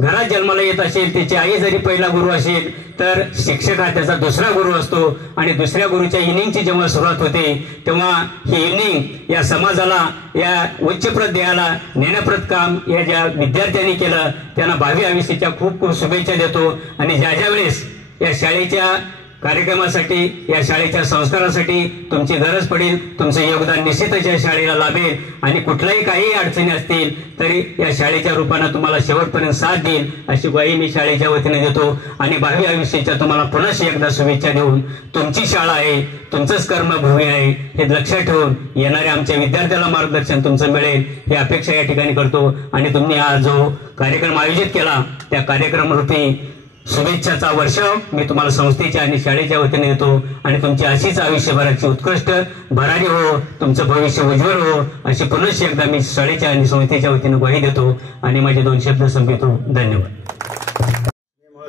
घरात जन्माला येत असेल, त्याची आई जरी पहिला गुरु असेल तर शिक्षक हा त्याचा दुसरा गुरु असतो. आणि दुसऱ्या गुरुच्या इनिंगची जेव्हा सुरुवात होते तेव्हा ही इनिंग या समाजाला या उच्चप्रत द्यायला नेण्याप्रत काम या ज्या विद्यार्थ्यांनी केलं त्यांना भावी आयुष्याच्या खूप खूप शुभेच्छा देतो. आणि ज्या वेळेस या शाळेच्या कार्यक्रमासाठी, या शाळेच्या संस्कारासाठी तुमची गरज पडेल, तुमचं योगदान निश्चितच या शाळेला लाभेल. आणि कुठल्याही काही अडचणी असतील तरी या शाळेच्या रूपानं तुम्हाला शेवटपर्यंत साथ देईल अशी ग्वाही मी शाळेच्या वतीने देतो. आणि भावी आयुष्याच्या तुम्हाला पुन्हा एकदा शुभेच्छा देऊन, तुमची शाळा आहे, तुमचंच कर्मभूमी आहे हे लक्षात ठेवून येणाऱ्या आमच्या विद्यार्थ्याला मार्गदर्शन तुमचं मिळेल ही अपेक्षा या ठिकाणी करतो. आणि तुम्ही हा जो कार्यक्रम आयोजित केला त्या कार्यक्रमरूपी शुभेच्छाचा वर्ष मी तुम्हाला संस्थेच्या आणि शाळेच्या वतीने देतो. आणि तुमची अशीच आयुष्यभराची उत्कृष्ट भरारी हो, तुमचं भविष्य उज्ज्वल हो अशी पुन्हा एकदा मी शाळेच्या आणि संस्थेच्या वतीने ग्वाही देतो. आणि माझे 2 शब्द संपवितो. धन्यवाद.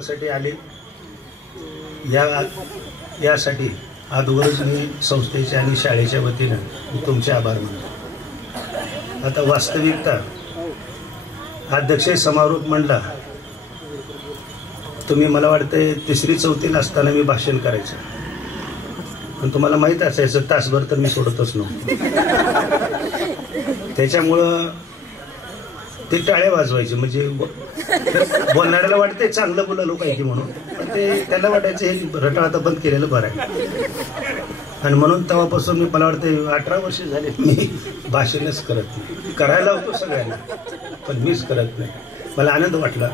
साठी आले यासाठी अगोदरच मी संस्थेच्या आणि शाळेच्या वतीनं तुमचे आभार मानतो. आता वास्तविकता अध्यक्ष समारोप म्हणला तुम्ही, मला वाटतंय 3री-4थीला असताना मी भाषण करायचं, पण तुम्हाला माहित असायचं तासभर तर मी सोडतच नव्हतो. त्याच्यामुळं ते टाळ्या वाजवायचे, म्हणजे बोलणाऱ्याला वाटतंय चांगलं बोलायला पाहिजे म्हणून, पण ते त्याला वाटायचं हे रटाळ आता बंद केलेलं बरं आहे. आणि म्हणून तेव्हापासून मी, मला वाटतं 18 वर्ष झाले मी भाषणच करत नाही. करायला होतो सगळ्यांना पण मीच करत नाही. मला आनंद वाटला.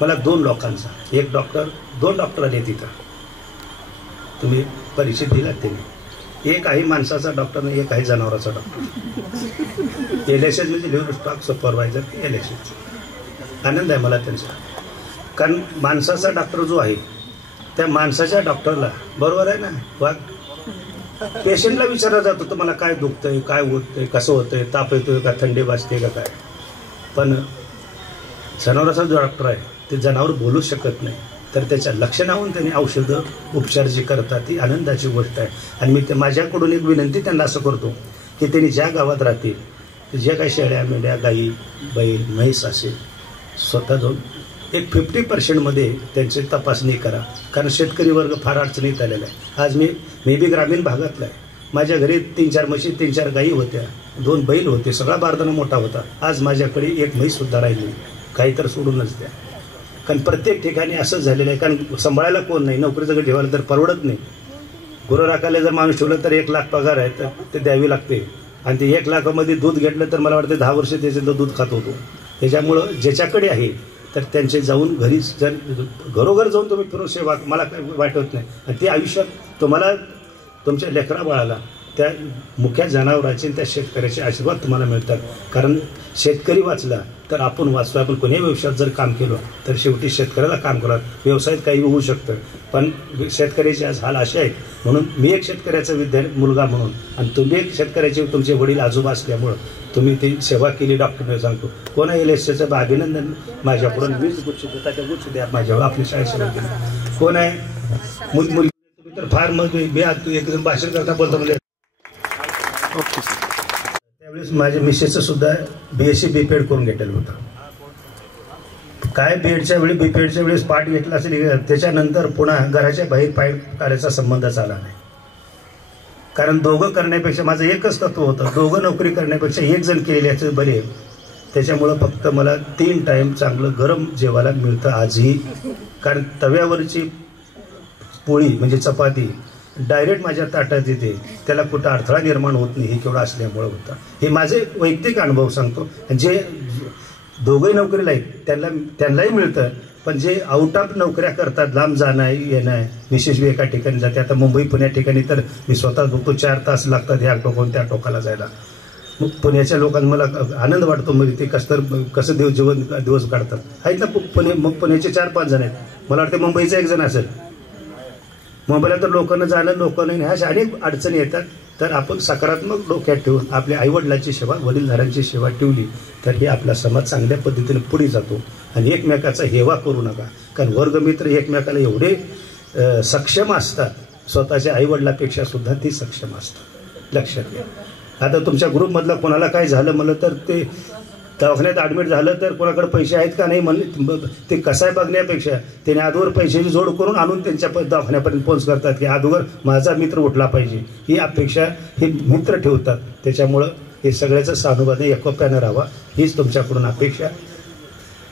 मला 2 लोकांचा, 1 डॉक्टर, 2 डॉक्टर आले तिथं, तुम्ही परिचय दिलात त्यांनी. एक आहे माणसाचा डॉक्टर आणि एक आहे जनावराचा डॉक्टर. LSH म्हणजे लिव्हर स्टॉक सुपरवायझर, LSH. आनंद आहे मला त्यांचा, कारण माणसाचा डॉक्टर जो आहे त्या माणसाच्या डॉक्टरला, बरोबर आहे ना, वाघ पेशंटला विचारला जातो तुम्हाला काय दुखतंय, काय होतंय, कसं होतंय, ताप येतोय का, थंडी वाजते का काय. पण जनावराचा जो डॉक्टर आहे ते जनावर बोलू शकत नाही, तर त्याच्या लक्षणाहून त्यांनी औषधं उपचार जे करतात ती आनंदाची गोष्ट आहे. आणि मी माझ्याकडून एक विनंती त्यांना असं करतो की त्यांनी ज्या गावात राहतील, ज्या काही शेळ्या, मेंढ्या, गाई, बैल, म्हैस असेल, स्वतः जाऊन एक 50% त्यांची तपासणी करा. कारण शेतकरी वर्ग फार अडचणीत आलेला आहे. आज मी बी ग्रामीण भागातला आहे. माझ्या घरी 3-4 म्हशी, 3-4 गायी होत्या, 2 बैल होते, सगळा बारदाना मोठा होता. आज माझ्याकडे 1 म्हैस सुद्धा राहिली, काही तर सोडूनच द्या. कारण प्रत्येक ठिकाणी असंच झालेलं आहे, कारण सांभाळायला कोण नाही, नोकरी जर ठेवायला तर परवडत नाही. गुरु राखायला जर माणूस ठेवलं तर 1 लाख पगार आहे, तर ते द्यावी लागते. आणि ते 1 लाखामध्ये दूध घेतलं तर मला वाटतं 10 वर्ष त्याचं दूध खात होतो. त्याच्यामुळं ज्याच्याकडे आहे तर त्यांचे जाऊन घरी जर घरोघर जाऊन तुम्ही फिरून सेवा, मला काय वाटत नाही. आणि ते आयुष्यात तुम्हाला तुमच्या लेकरा बाळाला त्या मुख्य जनावरांचे त्या शेतकऱ्याचे आशीर्वाद तुम्हाला मिळतात. कारण शेतकरी वाचला तर आपण वाचतो. आपण कोणीही व्यवसायात जर काम केलं तर शेवटी शेतकऱ्याला काम करा. व्यवसायात काही होऊ शकतं, पण शेतकऱ्याचे आज हाल असे आहेत. म्हणून मी एक शेतकऱ्याचा मुलगा म्हणून आणि तुम्ही एक शेतकऱ्याचे तुमचे वडील आजोबा असल्यामुळं तुम्ही ती सेवा केली. डॉक्टरने सांगतो कोणा येईल याचं अभिनंदन माझ्याकडून. 20 गुच्छ देता त्या गुच्छ द्या माझ्यावर. आपली शाळेत सेवा केली. कोण आहे मुलगी तुम्ही तर फार मग एकदम भाषण करता बोलता म्हणजे त्यावेळेस माझ्या मिसेसचं सुद्धा BSc BPED करून घेतलेलं होतं. काय बीएडच्या वेळी BPEDच्या वेळेस पाठ घेतला असेल, त्याच्यानंतर पुन्हा घराच्या बाहेर पाय काढायचा संबंध झाला नाही. कारण दोघं करण्यापेक्षा माझं एकच तत्व होतं, दोघं नोकरी करण्यापेक्षा एक जण केलेल्याचे बरे. त्याच्यामुळं फक्त मला 3 टाईम चांगलं गरम जेवायला मिळतं आजही. कारण तव्यावरची पोळी म्हणजे चपाती डायरेक्ट माझ्या ताटात येते, त्याला कुठं अडथळा निर्माण होत नाही. हे केवढं असल्यामुळं होतं. हे माझे वैयक्तिक अनुभव सांगतो. जे दोघंही नोकरीला आहेत त्यांनाही मिळतं, पण जे आउट ऑफ नोकऱ्या करतात, लांब जाणं येणं आहे, विशेष एका ठिकाणी जाते. आता मुंबई पुण्या ठिकाणी तर मी स्वतः बघतो 4 तास लागतात ह्या टोकावरून त्या टोकाला जायला. मग पुण्याच्या लोकांना मला आनंद वाटतो. म्हणजे ते कसं दिवस काढतात आहेत ना. पुण्याचे 4-5 जण आहेत. मला वाटतं मुंबईचा 1 जण असेल. मुंबईला तर लोकांना जाणं लोक नाही, ह्या अनेक अडचणी येतात. तर आपण सकारात्मक डोक्यात ठेवून आपल्या आईवडिलांची सेवा, वडीलधाऱ्यांची सेवा ठेवली तर हे आपला समाज चांगल्या पद्धतीने पुढे जातो. आणि एकमेकाचा हेवा करू नका, कारण वर्गमित्र एकमेकाला एवढे सक्षम असतात, स्वतःच्या आईवडिलापेक्षा सुद्धा ती सक्षम असतात. लक्षात घ्या. आता तुमच्या ग्रुपमधला कोणाला काय झालं म्हणलं तर ते दवाखान्यात ॲडमिट झालं तर कोणाकडे पैसे आहेत का नाही म्हणले ते कसं आहे बघण्यापेक्षा त्याने अगोदर पैशाची जोड करून आणून त्यांच्या दवाखान्यापर्यंत पोहोच करतात की अगोदर माझा मित्र उठला पाहिजे, ही अपेक्षा हे मित्र ठेवतात. त्याच्यामुळं हे सगळ्याचं सहानुभूती एकोप्यानं राहावा हीच तुमच्याकडून अपेक्षा.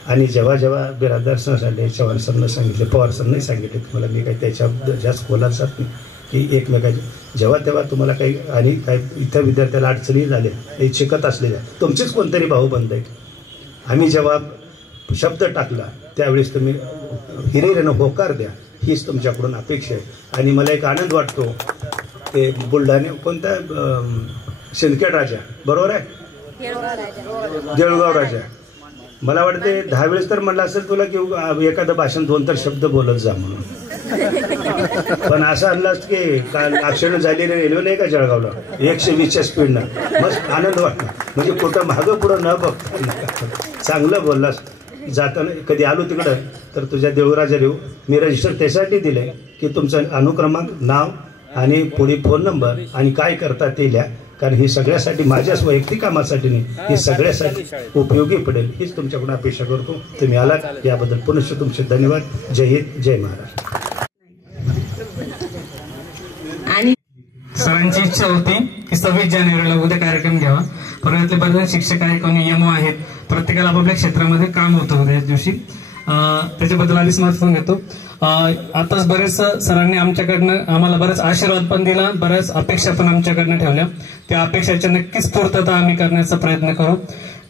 आणि जेव्हा जेव्हा बिराजदार सण झाले, चव्हाण सरनं सांगितले, पवार सरनंही सांगितले, तुम्हाला मी काही त्याच्या जास्त खोलात जात नाही की एकमेकांची जेव्हा तेव्हा तुम्हाला काही आणि काही इतर विद्यार्थ्याला अडचणी झाल्या, हे शिकत असलेल्या तुमचेच कोणतरी भाऊ बंद आहेत. आम्ही जेव्हा शब्द टाकला त्यावेळेस तुम्ही हिरिरीनं होकार द्या, हीच तुमच्याकडून अपेक्षा आहे. आणि मला एक आनंद वाटतो ते बुलढाणा कोणता सिंदखेड राजा बरोबर आहे, देऊळगाव राजा, मला वाटते 10 वेळेस तर म्हणलं असेल तुला की एखादं भाषण 2 तर शब्द बोलत जा म्हणून. पण असं आणलास की काल ऍक्सिडेंट झालेली रेल्वे नाही का जळगावला 120च्या स्पीडनं, मस्त आनंद वाटला. म्हणजे कुठं मागं पुढं न बघता चांगलं बोललास. जाताना कधी आलो तिकडं तर तुझ्या देऊळराजा येऊ, मी रजिस्टर त्यासाठी दिलंय की तुमचं अनुक्रमांक, नाव आणि पुढे फोन नंबर आणि काय करता ते लिहा. कारण ही सगळ्यासाठी माझ्याच वैयक्तिक कामासाठी नाही, ही सगळ्यासाठी उपयोगी पडेल हीच तुमच्याकडून अपेक्षा करतो. तुम्ही आलात याबद्दल पुनश्च तुमचे धन्यवाद. जय हिंद, जय महाराष्ट्र. आणि सरांची इच्छा होती की 26 जानेवारीला उद्या कार्यक्रम घ्यावा, परत बरेच शिक्षक आहेत, कोणी यमो आहेत, प्रत्येकाला आपापल्या क्षेत्रामध्ये काम होतं उद्या दिवशी. त्याच्याबद्दल आधी समर्थन घेतो. आताच बरेच सरांनी आमच्याकडनं आम्हाला बरेच आशीर्वाद पण दिला, बऱ्याच अपेक्षा पण आमच्याकडनं ठेवल्या. त्या अपेक्षाच्या नक्कीच पूर्तता आम्ही करण्याचा प्रयत्न करू.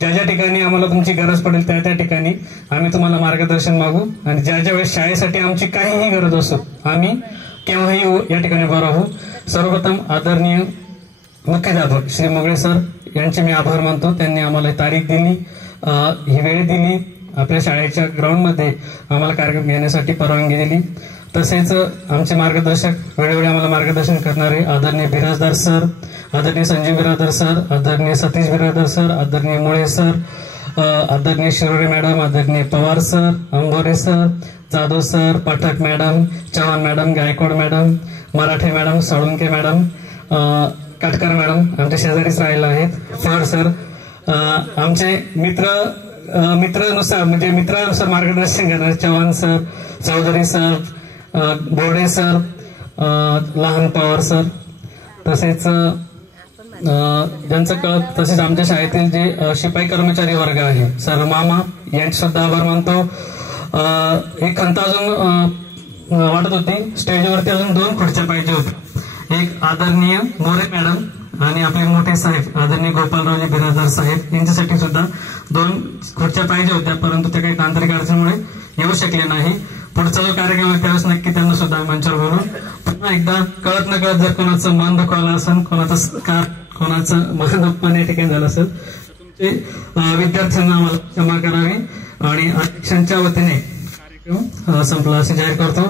ज्या ज्या ठिकाणी आम्हाला तुमची गरज पडेल त्या त्या ठिकाणी आम्ही तुम्हाला मार्गदर्शन मागू. आणि ज्या ज्या वेळेस शाळेसाठी आमची काहीही गरज असो आम्ही केव्हाही या ठिकाणी उभा राहू. सर्वप्रथम आदरणीय मुख्याध्यापक श्री मोगळे सर यांचे मी आभार मानतो. त्यांनी आम्हाला तारीख दिली, ही वेळ दिली, आपल्या शाळेच्या ग्राउंडमध्ये आम्हाला कार्यक्रम घेण्यासाठी परवानगी दिली. तसेच आमचे मार्गदर्शक वेळोवेळी आम्हाला मार्गदर्शन करणारे आदरणीय बिराजदार सर, आदरणीय संजीव बिराजदार सर, आदरणीय सतीश बिराजदार सर, आदरणीय मुळे सर, आदरणीय शिरोरे मॅडम, आदरणीय Pawar sir, Ambore sir, Jadhav sir, Pathak madam, Chavan madam, Gaikwad madam, Marathe madam, Salunke madam, Katkar madam आमच्या शेजारीच राहिला आहेत, फड सर, आमचे मित्रानुसार म्हणजे मित्रानुसार मार्गदर्शन करणारे Chavan sir, Chaudhary sir, Borde sir, लहान पवार सर, तसेच ज्यांचं कळत तसेच आमच्या शाळेतील जे शिपाई कर्मचारी वर्ग आहे सर मामा यांचे सुद्धा आभार मानतो. एक खंत अजून वाटत होती. स्टेजवरती अजून 2 खुर्च्या पाहिजे होत्या. एक आदरणीय मोरे मॅडम आणि आपले मोठे साहेब आदरणीय गोपालरावजी बिराजदार साहेब यांच्यासाठी सुद्धा 2 खुर्च्या पाहिजे होत्या, परंतु त्या काही तांत्रिक अडचणीमुळे येऊ शकले नाही. पुढचा जो कार्यक्रम आहे त्यावेळेस नक्की त्यांना सुद्धा मंचावर बोलून पुन्हा एकदा कळत न कळत जर कोणाचं मन दुखवलं असेल, कोणाचं मन अपमान या ठिकाणी झालं असेल, तुमचे विद्यार्थ्यांना आम्हाला क्षमा करावी आणि अध्यक्षांच्या वतीने कार्यक्रम संपला असे जाहीर करतो.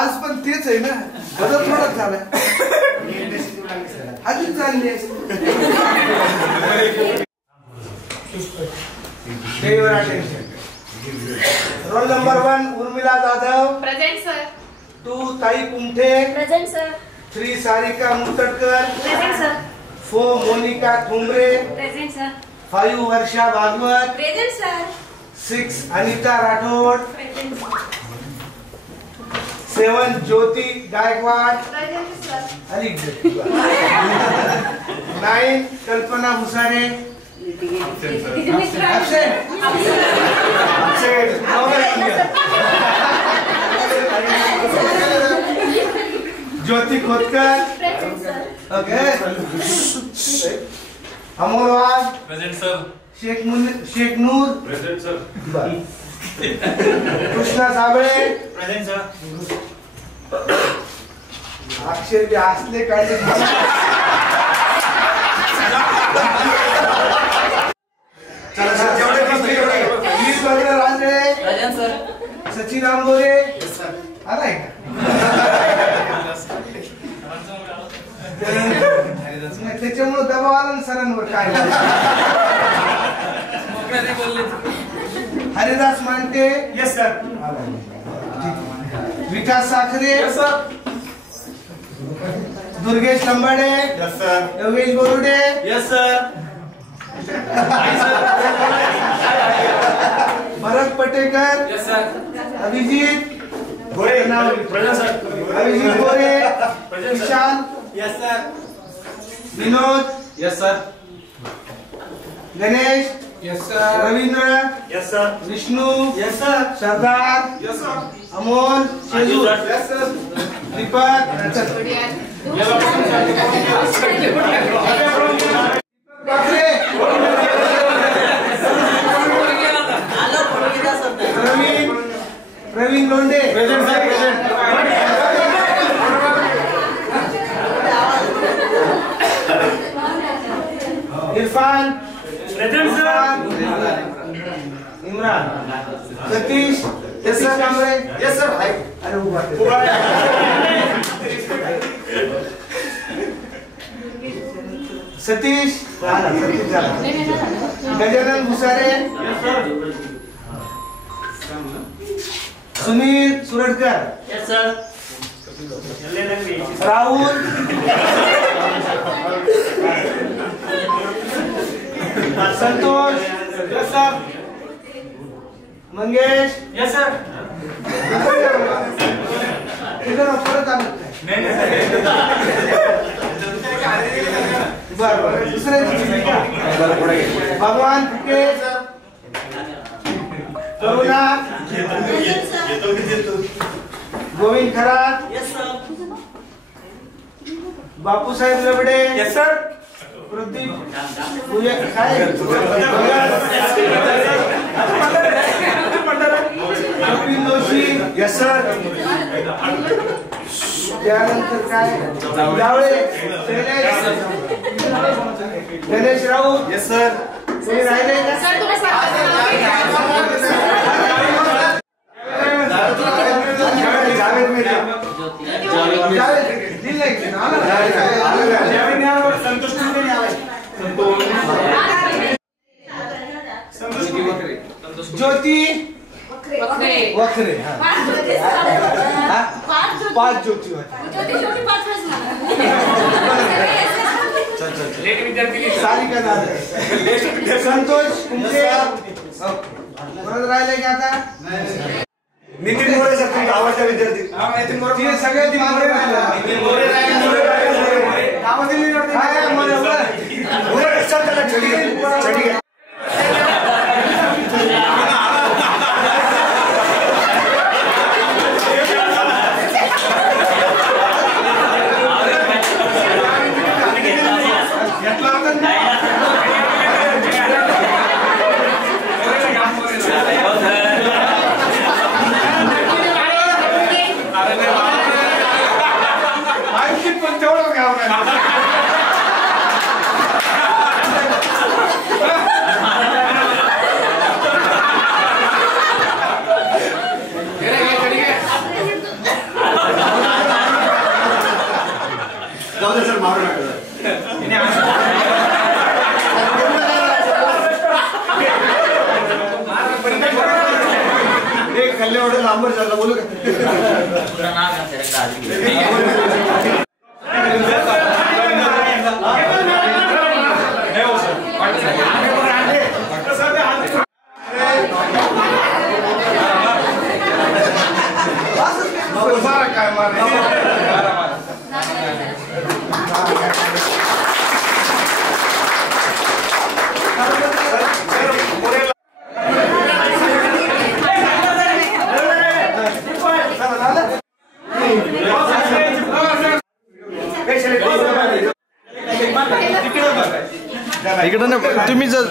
आज पण तेच आहे ना, बदल थोडाच झालाय. अजून चालली roll number 1 Urmila Jadhav present sir. 2 Tai Kumthe present sir. 3 Sarika Mutatkar present sir. 4 Monika Thumre present sir. 5 Varsha Bhagwat present sir. 6 Anita Rathod present sir. 7 Jyoti Gaikwad present sir. 9 Kalpana Musare Jyoti Khotkar okay. Amolwad present sir. Shaikh Noor present sir. Krishna Sable present sir. अक्षर बी असले काढले. सचिन आंबोरे आलाय का? त्याच्यामुळे दबाव आला ना सरांवर. काय Haridas Mante yes sir. Vikas Sakhare yes sir. Durgesh Lambade yes sir. Yogesh Borude yes sir. Bharat Patekar yes sir. Abhijit Gore present sir. Abhijit Gore present sir. Vishal yes sir. Vinod yes sir. Ganesh yes sir. Ravindra yes sir. Vishnu yes sir. Sardar yes sir. Amol Sheju yes sir. Praveen Londhe Irfan Imran Satish Kamble अरे सतीश गजानन भुसारे सुनील सुरटकर राहुल संतोष मंगेश परत आलं बरं दुसरे भगवान फुके करुणा गोविंद खरात बापूसाहेब लबडे प्रदीप काय कपिल जोशी यस सर त्यानंतर काय जावळे गणेश राऊत यस सर तुम्ही राहिले ज्योती वखरे 5 ज्योती सारिका संतोष परत राहिले की आता नितीन मोरे सर तुमचा आवडता विद्यार्थी सगळे कल्याण लांबर झाला बोलू इकडे ना तुम्ही जर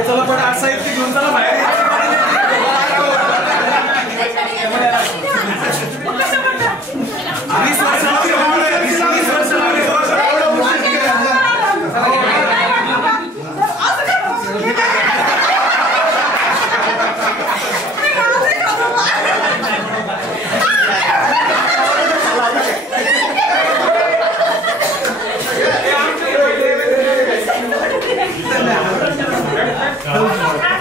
चला पण आज साहित्य घेऊन चला बाहेर Thank you.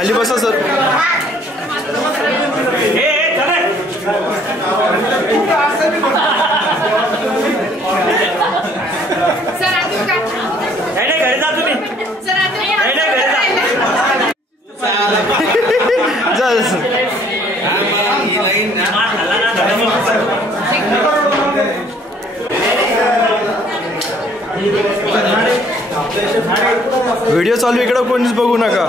खाली बसा सर. घरी जा तुम्ही. व्हिडिओ चालू इकडे कोणीच बघू नका.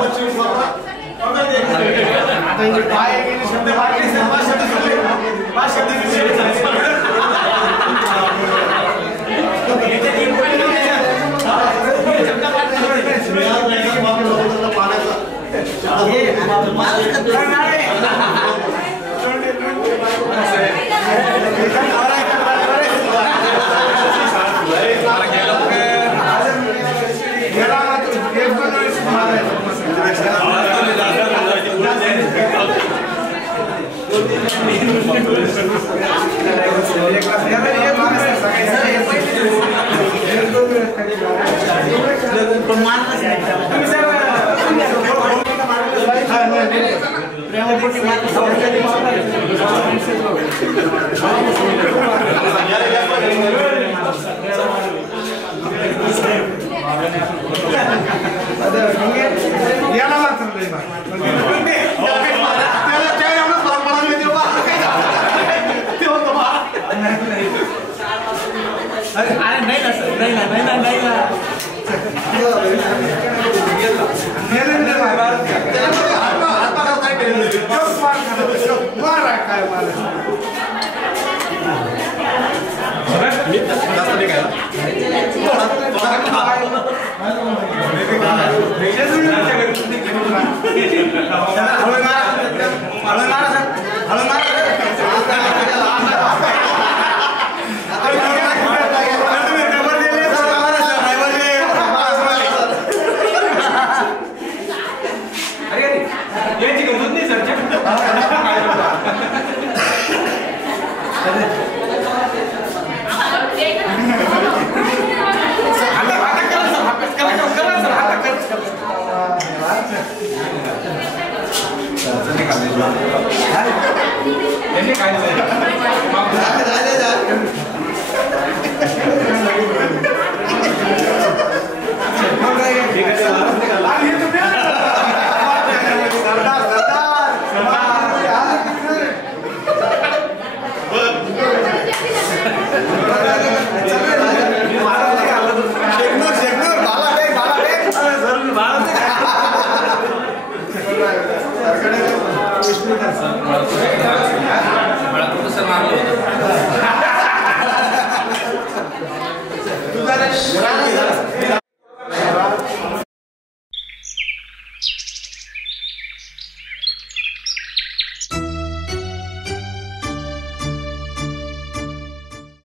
मारलं